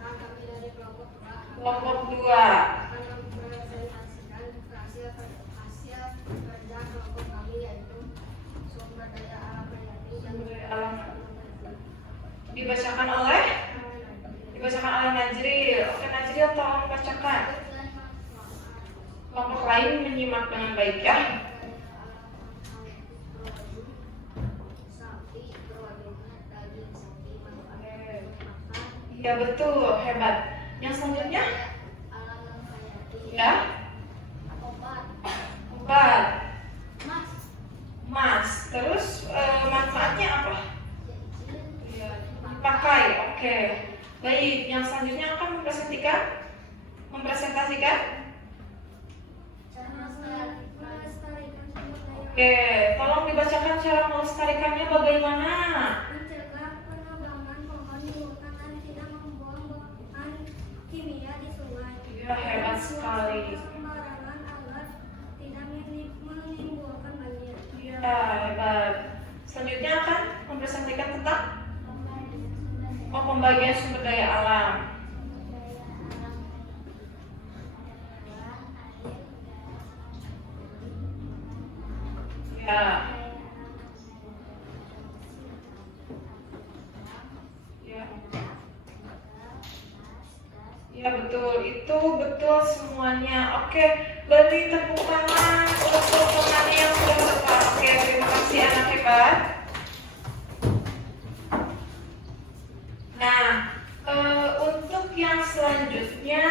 kami dari kelompok Kelompok 2. akan mempresentasikan hasil kerja kelompok kami, yaitu sumber daya alam hayati dan Sumber daya alam. Dibacakan oleh Najril. Oke, Najril tolong bacakan. Kelompok lain menyimak dengan baik ya. sapi, produknya daging sapi, manfaatnya makan, Iya betul, hebat. Yang selanjutnya alam hayati, ya, obat, obat, emas, terus manfaatnya apa? Iya, dipakai. Oke. Baik, yang selanjutnya akan mempresentasikan. melestarikan sumber daya, Oke, tolong dibacakan cara melestarikannya bagaimana? mencegah penebangan pohon di hutan dan tidak membuang bahan kimia di sungai. sekali. sembarangan agar tidak menimbulkan banjir. Ya, hebat. Selanjutnya akan mempresentasikan tentang pembagian sumber daya alam. Ya. Ya. Ya betul, itu betul semuanya. Oke, berarti tepuk tangan untuk teman yang sudah tepat. Oke, terima kasih anak hebat. Nah, untuk yang selanjutnya,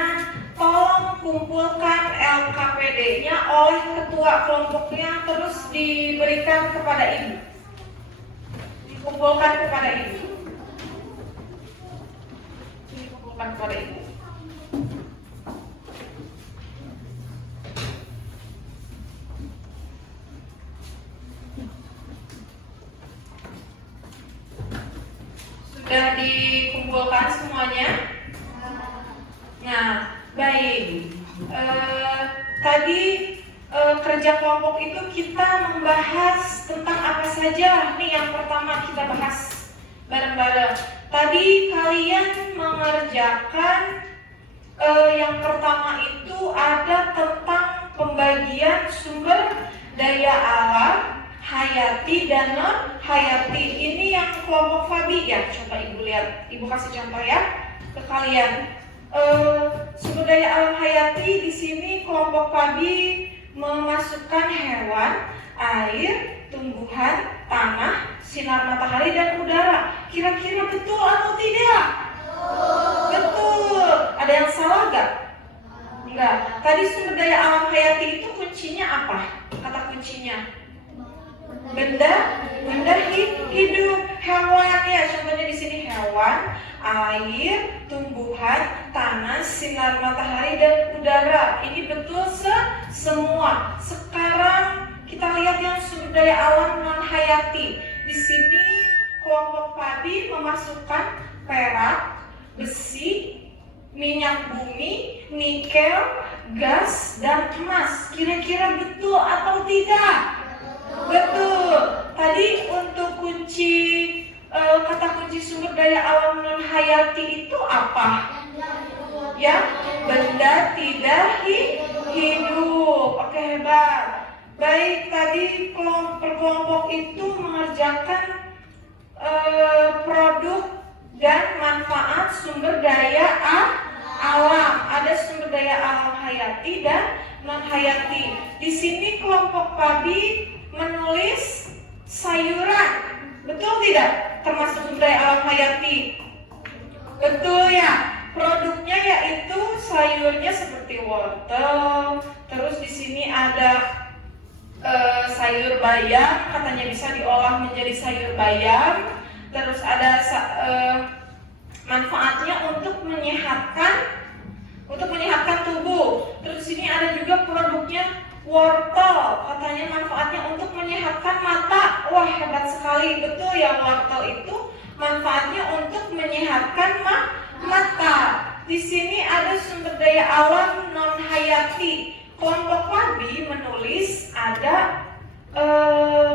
tolong kumpulkan LKPD-nya oleh ketua kelompoknya, terus diberikan kepada ibu. Dikumpulkan kepada ibu. Dikumpulkan kepada ibu. Sudah dikumpulkan semuanya? Nah, baik. Tadi kerja kelompok itu kita membahas tentang apa saja. Nih yang pertama kita bahas bareng-bareng. Tadi kalian mengerjakan yang pertama itu ada tentang pembagian sumber daya alam hayati dan non hayati. Ini yang kelompok Fabi ya. Coba ibu lihat, ibu kasih contoh ya ke kalian. Sumber daya alam hayati di sini kelompok Fabi memasukkan hewan, air, tumbuhan, tanah, sinar matahari dan udara. Kira-kira betul atau tidak? Betul. Ada yang salah gak? Enggak. Tadi sumber daya alam hayati itu kuncinya apa? Kata kuncinya benda hidup, hewan ya. Contohnya di sini hewan, air, tumbuhan, tanah, sinar matahari dan udara. Ini betul semua. Sekarang kita lihat yang sumber daya alam non hayati. Di sini kelompok Fabi memasukkan perak, besi, minyak bumi, nikel, gas, dan emas. Kira-kira betul atau tidak? Betul. Tadi untuk kunci kata kunci sumber daya alam non hayati itu apa? Ya, benda tidak hidup. Oke, hebat. Baik, tadi kelompok itu mengerjakan produk dan manfaat sumber daya alam. Ada sumber daya alam hayati dan non hayati. Di sini kelompok Fabi menulis sayuran, betul tidak? Termasuk sumber daya alam hayati. Betul ya. Produknya yaitu sayurnya seperti wortel. Terus di sini ada sayur bayam, katanya bisa diolah menjadi sayur bayam. Terus ada manfaatnya untuk menyehatkan tubuh. Terus di sini ada juga produknya wortel, katanya manfaatnya untuk menyehatkan mata. Wah, hebat sekali. Betul ya, wortel itu manfaatnya untuk menyehatkan mata. Di sini ada sumber daya alam non hayati. Kelompok Fabi menulis ada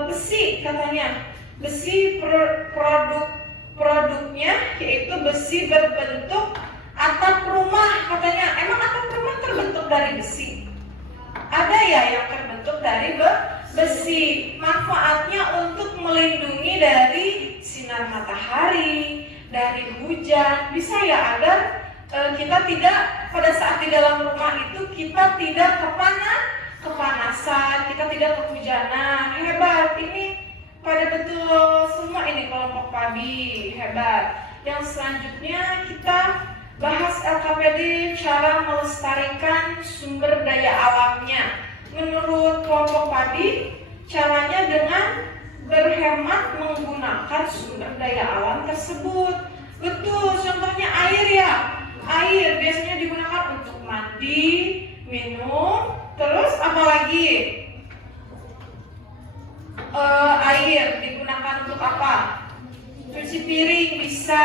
besi, katanya. Besi produknya yaitu besi berbentuk atap rumah, katanya. Emang atap rumah terbentuk dari besi? Ada ya yang terbentuk dari besi. Manfaatnya untuk melindungi dari sinar matahari, dari hujan. Bisa ya agar kita tidak, pada saat di dalam rumah itu kita tidak kepanasan, kita tidak kehujanan. Hebat, ini pada betul semua ini kelompok Fabi. Hebat. Yang selanjutnya kita bahas LKPD, cara melestarikan sumber daya alamnya. Menurut kelompok Fabi, caranya dengan berhemat menggunakan sumber daya alam tersebut. Betul, contohnya air ya. Air biasanya digunakan untuk mandi, minum, terus apa lagi? Air digunakan untuk apa? Cuci piring bisa.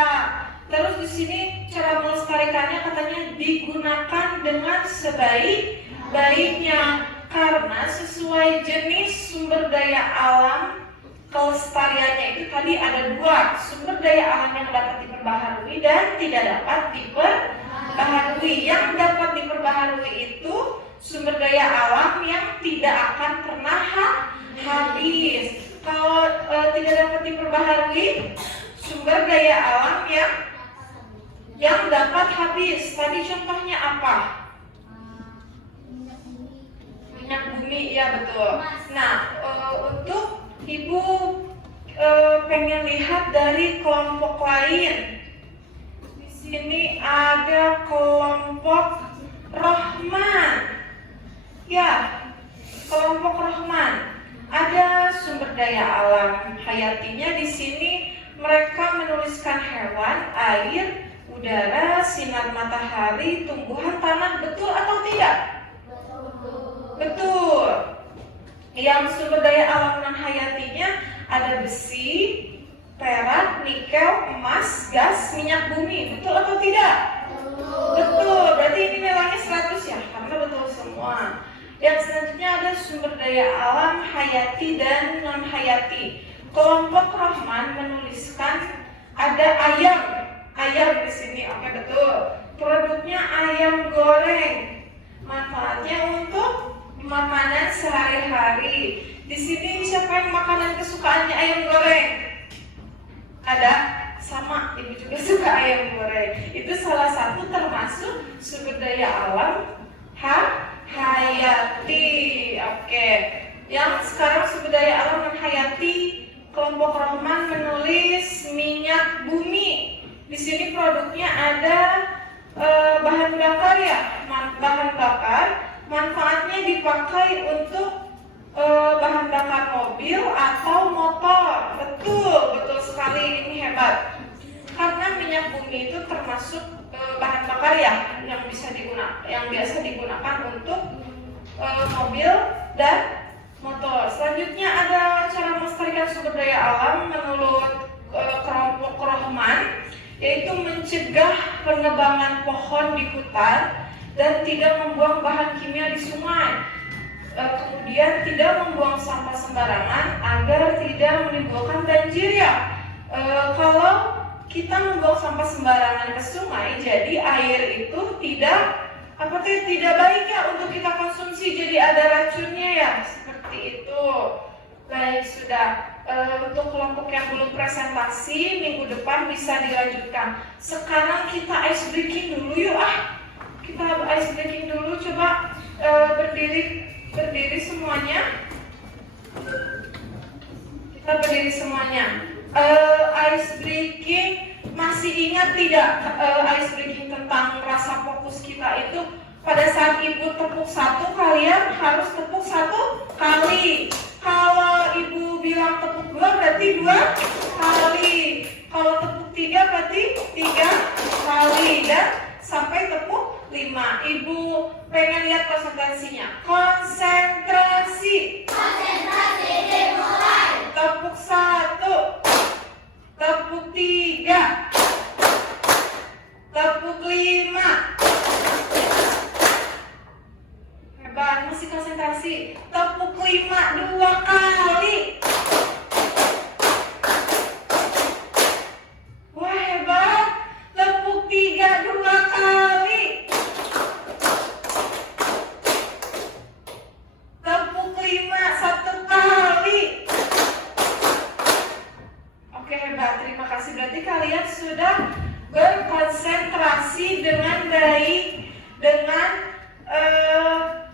Terus di sini cara melestarikannya katanya digunakan dengan sebaik-baiknya karena sesuai jenis sumber daya alam kelestariannya itu tadi ada dua, sumber daya alam yang dapat diperbaharui dan tidak dapat diperbaharui. Yang dapat diperbaharui itu sumber daya alam yang tidak akan pernah habis. Kalau tidak dapat diperbaharui, sumber daya alam yang dapat habis. Tadi contohnya apa? Minyak bumi, ya betul. Nah, untuk Ibu pengen lihat dari kelompok lain. Di sini ada kelompok Rahman. Ya, kelompok Rahman. Ada sumber daya alam hayatinya. Di sini mereka menuliskan hewan, air, udara, sinar matahari, tumbuhan, tanah. Betul atau tidak? Betul. Yang sumber daya alam non hayatinya ada besi, perak, nikel, emas, gas, minyak bumi. Betul atau tidak? Betul. Berarti ini nilainya 100 ya, karena betul semua. Yang selanjutnya ada sumber daya alam hayati dan non hayati. Kelompok Rahman menuliskan ada ayam di sini. Oke, betul. Produknya ayam goreng. Manfaatnya untuk makanan sehari-hari. Di sini siapa yang makanan kesukaannya ayam goreng? Ada? Sama, ibu juga suka ayam goreng. Itu salah satu termasuk sumber daya alam hayati. Oke. Yang sekarang sumber daya alam non hayati, kelompok Rahman menulis minyak bumi. Di sini produknya ada bahan bakar ya, bahan bakar. Manfaatnya dipakai untuk bahan bakar mobil atau motor. Betul sekali, ini hebat. Karena minyak bumi itu termasuk bahan bakar ya yang biasa digunakan untuk mobil dan motor. Selanjutnya ada cara melestarikan sumber daya alam menurut kelompok Rahman, yaitu mencegah penebangan pohon di hutan dan tidak membuang bahan kimia di sungai. Kemudian tidak membuang sampah sembarangan agar tidak menimbulkan banjir ya. Kalau kita membuang sampah sembarangan ke sungai, jadi air itu tidak baik ya untuk kita konsumsi, jadi ada racunnya ya, seperti itu. Baik, sudah. Untuk kelompok yang belum presentasi, minggu depan bisa dilanjutkan. Sekarang kita ice breaking dulu yuk Kita ice breaking dulu, coba berdiri semuanya. Kita berdiri semuanya. Ice breaking, masih ingat tidak ice breaking tentang rasa fokus kita itu? Pada saat ibu tepuk satu, kalian harus tepuk satu kali. Kalau ibu bilang tepuk dua, berarti 2 kali. Kalau tepuk 3, berarti 3 kali. Dan sampai tepuk 5. Ibu pengen lihat konsentrasinya. Konsentrasi dimulai. Tepuk 1, tepuk 3, tepuk 5. Hebat, masih konsentrasi. Tepuk 5 2 kali. Wah, hebat. Tepuk 3 2 kali. Tepuk 5 1 kali. Oke, hebat. Terima kasih. Berarti kalian sudah berkonsentrasi dengan baik,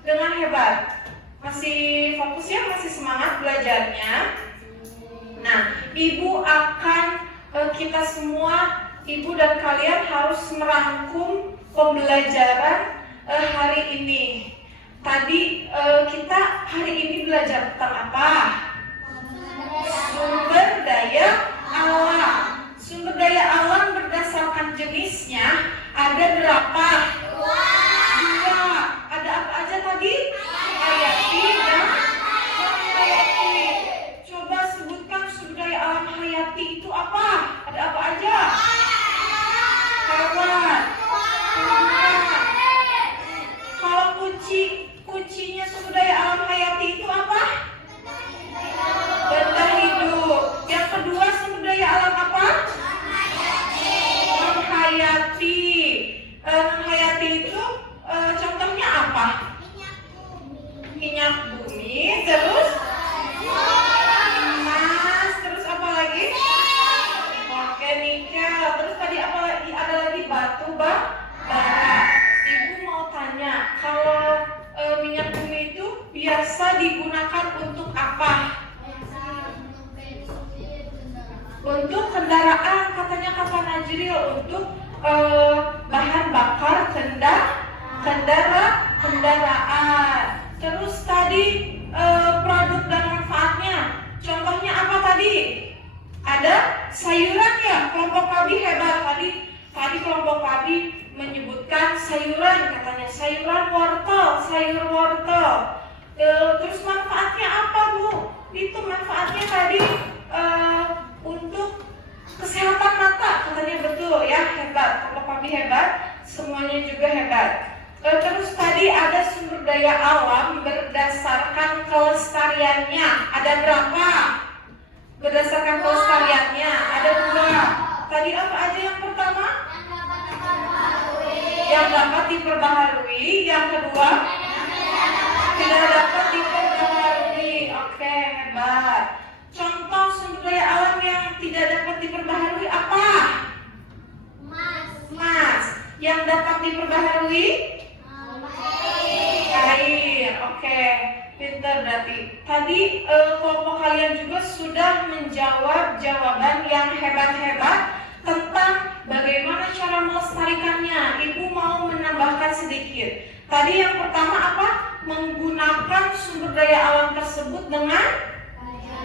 dengan hebat. Masih fokus ya, masih semangat belajarnya. Nah, ibu akan kita semua, ibu dan kalian harus merangkum pembelajaran hari ini. Tadi kita hari ini belajar tentang apa? Sumber daya alam. Sumber daya alam berdasarkan jenisnya ada berapa? 2. Ada apa aja tadi? Hayati dan non-hayati. Coba sebutkan sumber daya alam hayati itu apa? Ada apa aja? menghayati itu contohnya apa? Minyak bumi, terus emas, terus apa lagi? Oke, nikel, terus tadi apa lagi? Ada lagi batu bara. Ibu mau tanya, kalau minyak bumi itu biasa digunakan untuk apa? Untuk kendaraan, katanya kata Najril, untuk bahan bakar kendaraan. Terus tadi produk dan manfaatnya, contohnya apa tadi? Ada sayuran ya, kelompok Pabi hebat tadi kelompok Pabi menyebutkan sayuran, katanya sayur wortel. Terus manfaatnya apa Bu? Itu manfaatnya tadi untuk kesehatan mata, katanya betul ya, hebat, kelompok Pabi hebat, semuanya juga hebat. Terus tadi ada sumber daya alam berdasarkan kelestariannya, ada berapa? Berdasarkan kelestariannya ada 2. Tadi apa aja yang pertama? Yang dapat diperbaharui. Yang kedua? Tidak dapat diperbaharui. Oke, hebat. Contoh sumber daya alam yang tidak dapat diperbaharui apa? Emas. Yang dapat diperbaharui? Air. Oke. Pintar berarti. Tadi kelompok kalian juga sudah menjawab jawaban yang hebat-hebat tentang bagaimana cara melestarikannya. Ibu mau menambahkan sedikit. Tadi yang pertama apa? Menggunakan sumber daya alam tersebut dengan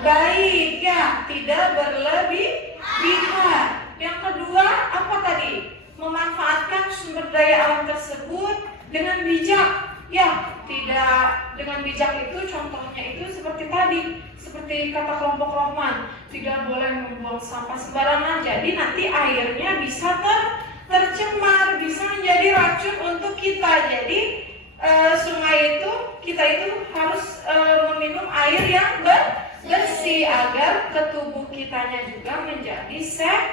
baik ya, tidak berlebihan. Yang kedua apa tadi? Memanfaatkan sumber daya alam tersebut dengan bijak. Ya, tidak dengan bijak itu contohnya itu seperti tadi, seperti kata kelompok Rohman, tidak boleh membuang sampah sembarangan. Jadi nanti airnya bisa tercemar, bisa menjadi racun untuk kita. Jadi sungai itu kita itu harus meminum air yang bersih agar ke tubuh kitanya juga menjadi sehat.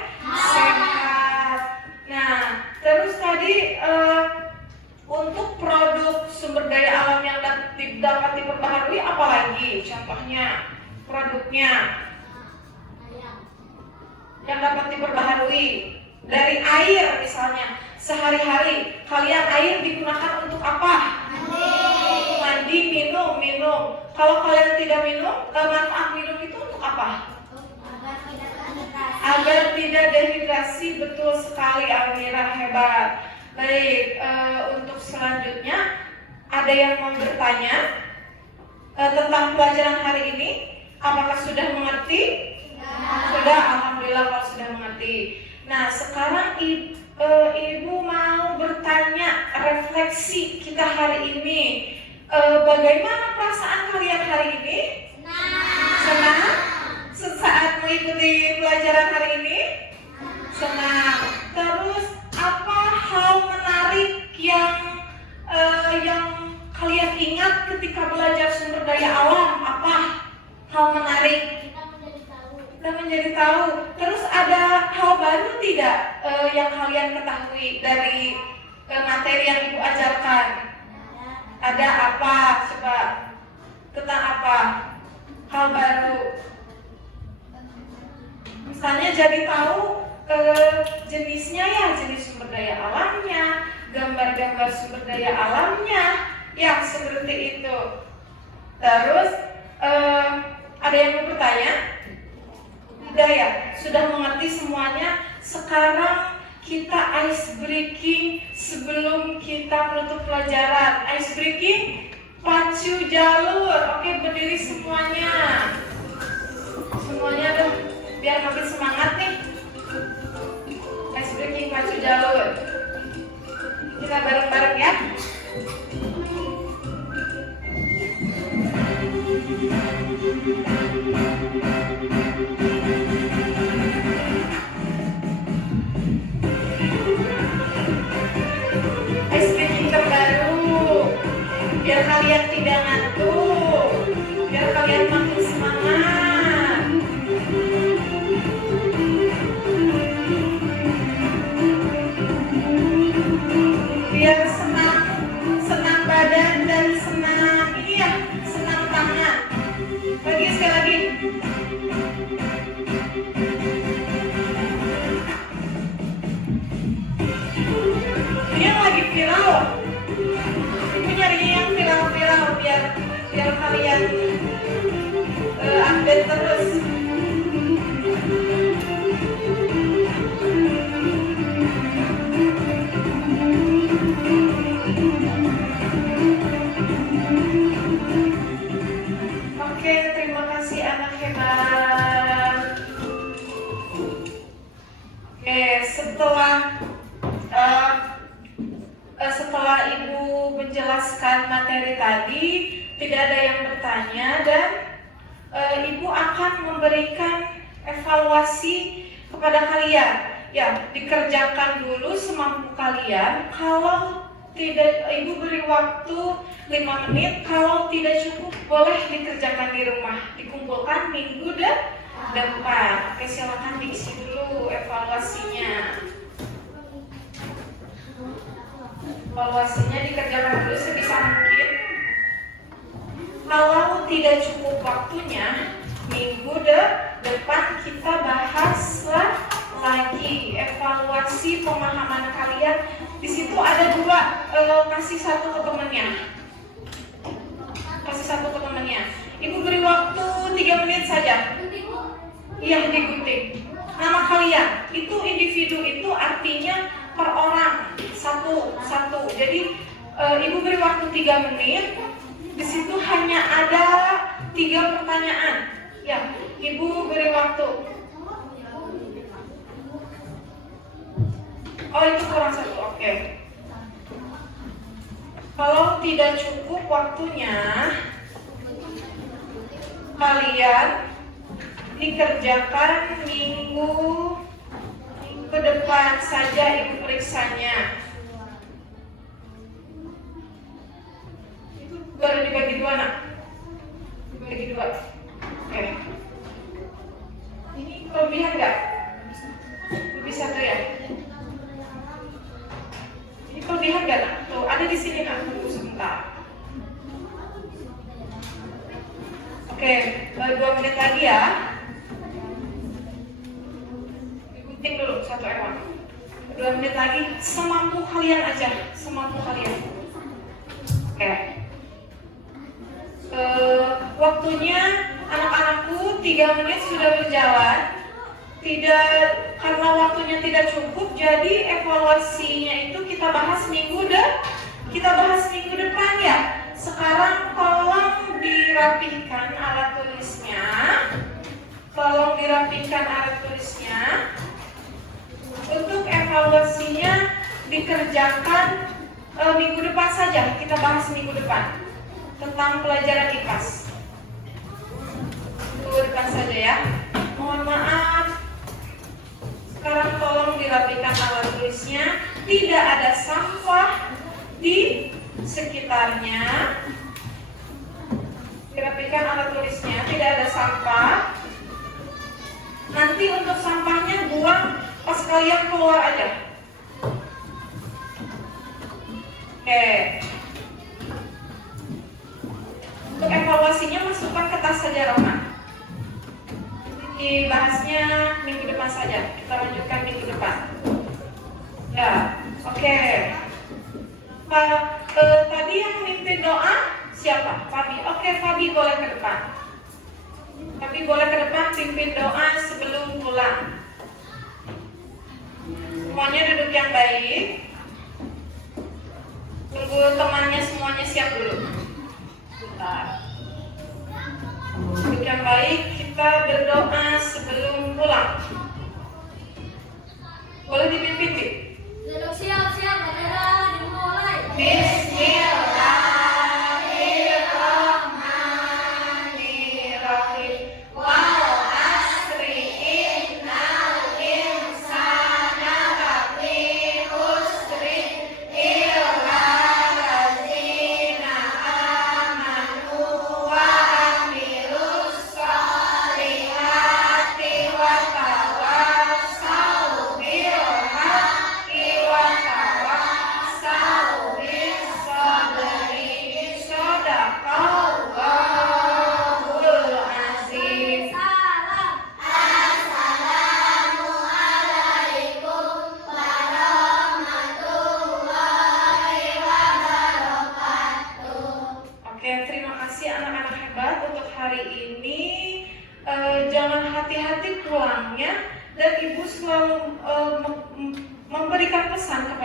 Nah, terus tadi untuk produk sumber daya alam yang dapat diperbaharui apalagi? Contohnya produknya yang dapat diperbaharui dari air misalnya. Sehari-hari kalian air digunakan untuk apa? Mandi, minum. Kalau kalian tidak minum, manfaat minum itu untuk apa? Agar tidak dehidrasi. Betul sekali, Almira, hebat. Baik, untuk selanjutnya ada yang mau bertanya tentang pelajaran hari ini? Apakah sudah mengerti? Sudah, alhamdulillah kalau sudah mengerti. Nah, sekarang ibu mau bertanya refleksi kita hari ini. Bagaimana perasaan kalian hari ini? Senang? Sesaat mengikuti pelajaran hari ini? Senang. Terus apa hal menarik yang kalian ingat ketika belajar sumber daya alam? Apa hal menarik? Kita menjadi tahu. Terus ada hal baru tidak yang kalian ketahui dari materi yang ibu ajarkan? Ada apa? Coba tentang apa? Hal baru. Misalnya jadi tahu jenisnya ya, jenis sumber daya alamnya, gambar-gambar sumber daya alamnya, ya seperti itu. Terus ada yang mau bertanya? Sudah ya, sudah mengerti semuanya. Sekarang kita ice breaking sebelum kita menutup pelajaran. Ice breaking, pacu jalur. Oke, berdiri semuanya. Semuanya dong, biar makin semangat nih. Ice breaking, pacu jalur. Kita bareng-bareng ya. Ice breaking terbaru, biar kalian tidak ngantuk, biar kalian makin semangat. dan update terus. Oke, terima kasih anak hebat. Oke, setelah Ibu menjelaskan materi tadi, tidak ada yang bertanya dan Ibu akan memberikan evaluasi kepada kalian. Ya, dikerjakan dulu semampu kalian. Kalau tidak, Ibu beri waktu 5 menit. Kalau tidak cukup, boleh dikerjakan di rumah. Dikumpulkan minggu depan. Oke, silakan diisi dulu evaluasinya. Evaluasinya dikerjakan dulu sebisa mungkin. Kalau tidak cukup waktunya, minggu depan kita bahas lagi evaluasi pemahaman kalian. Di situ ada 2, kasih satu ke temannya. Kasih satu ke temannya. Ibu beri waktu 3 menit saja. Iya, digunting. Nama kalian, itu individu itu artinya per orang, satu. Jadi Ibu beri waktu 3 menit. Di situ hanya ada 3 pertanyaan. Ya, Ibu beri waktu. Oh, itu kurang 1, oke. Kalau tidak cukup waktunya, kalian dikerjakan minggu ke depan saja Ibu periksanya. Itu baru dibagi 2, nak. Dibagi 2. Oke. Ini kelebihan nggak? Lebih 1 ya? Ini kelebihan nggak, nak? Tuh, ada di sini, nak. Tunggu sebentar. Oke, 2 menit lagi ya. Digunting dulu 1 ekor. 2 menit lagi, semampu kalian aja, semampu kalian. Oke. Waktunya anak-anakku 3 menit sudah berjalan. Karena waktunya tidak cukup, jadi evaluasinya itu kita bahas minggu depan ya. Sekarang tolong dirapihkan alat tulisnya. Untuk evaluasinya dikerjakan minggu depan saja. Kita bahas minggu depan tentang pelajaran IPAS. Minggu depan saja ya. Mohon maaf. Sekarang tolong dirapikan alat tulisnya. Tidak ada sampah di sekitarnya. Dirapikan alat tulisnya, tidak ada sampah. Nanti untuk sampahnya buang pas kalian keluar aja. Oke. Untuk evaluasinya masukkan ke tas saja, Roma. Dibahasnya minggu depan saja. Kita lanjutkan minggu depan. Ya, oke. Tadi yang mimpin doa siapa? Fabi. Oke, Fabi boleh ke depan. Fabi boleh ke depan pimpin doa sebelum pulang. Semuanya duduk yang baik. Tunggu temannya semuanya siap dulu. Bentar. Duduk yang baik, kita berdoa sebelum pulang. Boleh dipimpin, Bi? Duduk siap, bendera dimulai. Bismillahirrahmanirrahim. Wal asri innal insana lafi khusri illa allazina amanu wa amilus solihati wa tawassau bil haqqi wa tawassau bis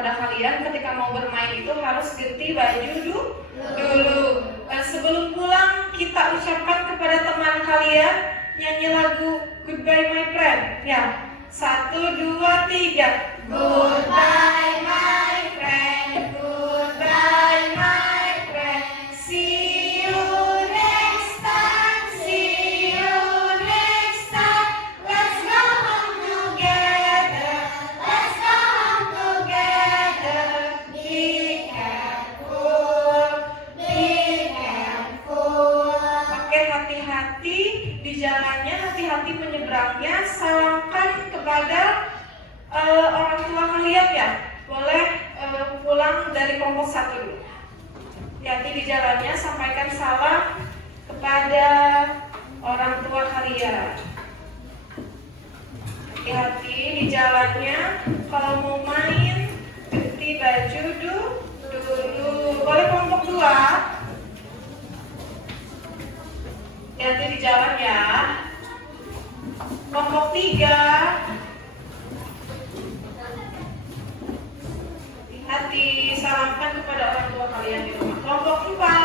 kepada kalian ketika mau bermain itu harus ganti baju dulu. Sebelum pulang kita ucapkan kepada teman kalian nyanyi lagu Goodbye My Friend. Ya, 1, 2, 3. Goodbye my friend, goodbye my friend. See you next time, see you next time. Let's go home together, let's go home together. Be careful, be careful. Oke, hati-hati di jalannya, hati-hati menyeberangnya. Salamkan kepada orang tua kalian ya. Boleh pulang dari kelompok 1 dulu. Hati-hati di jalannya, sampaikan salam kepada orang tua kalian. Hati-hati di jalannya, kalau mau main ganti baju dulu. Boleh kelompok 2. Hati-hati di jalan ya. Kelompok 3. Hati-hati, salamkan kepada orang tua kalian di rumah. Kelompok 4.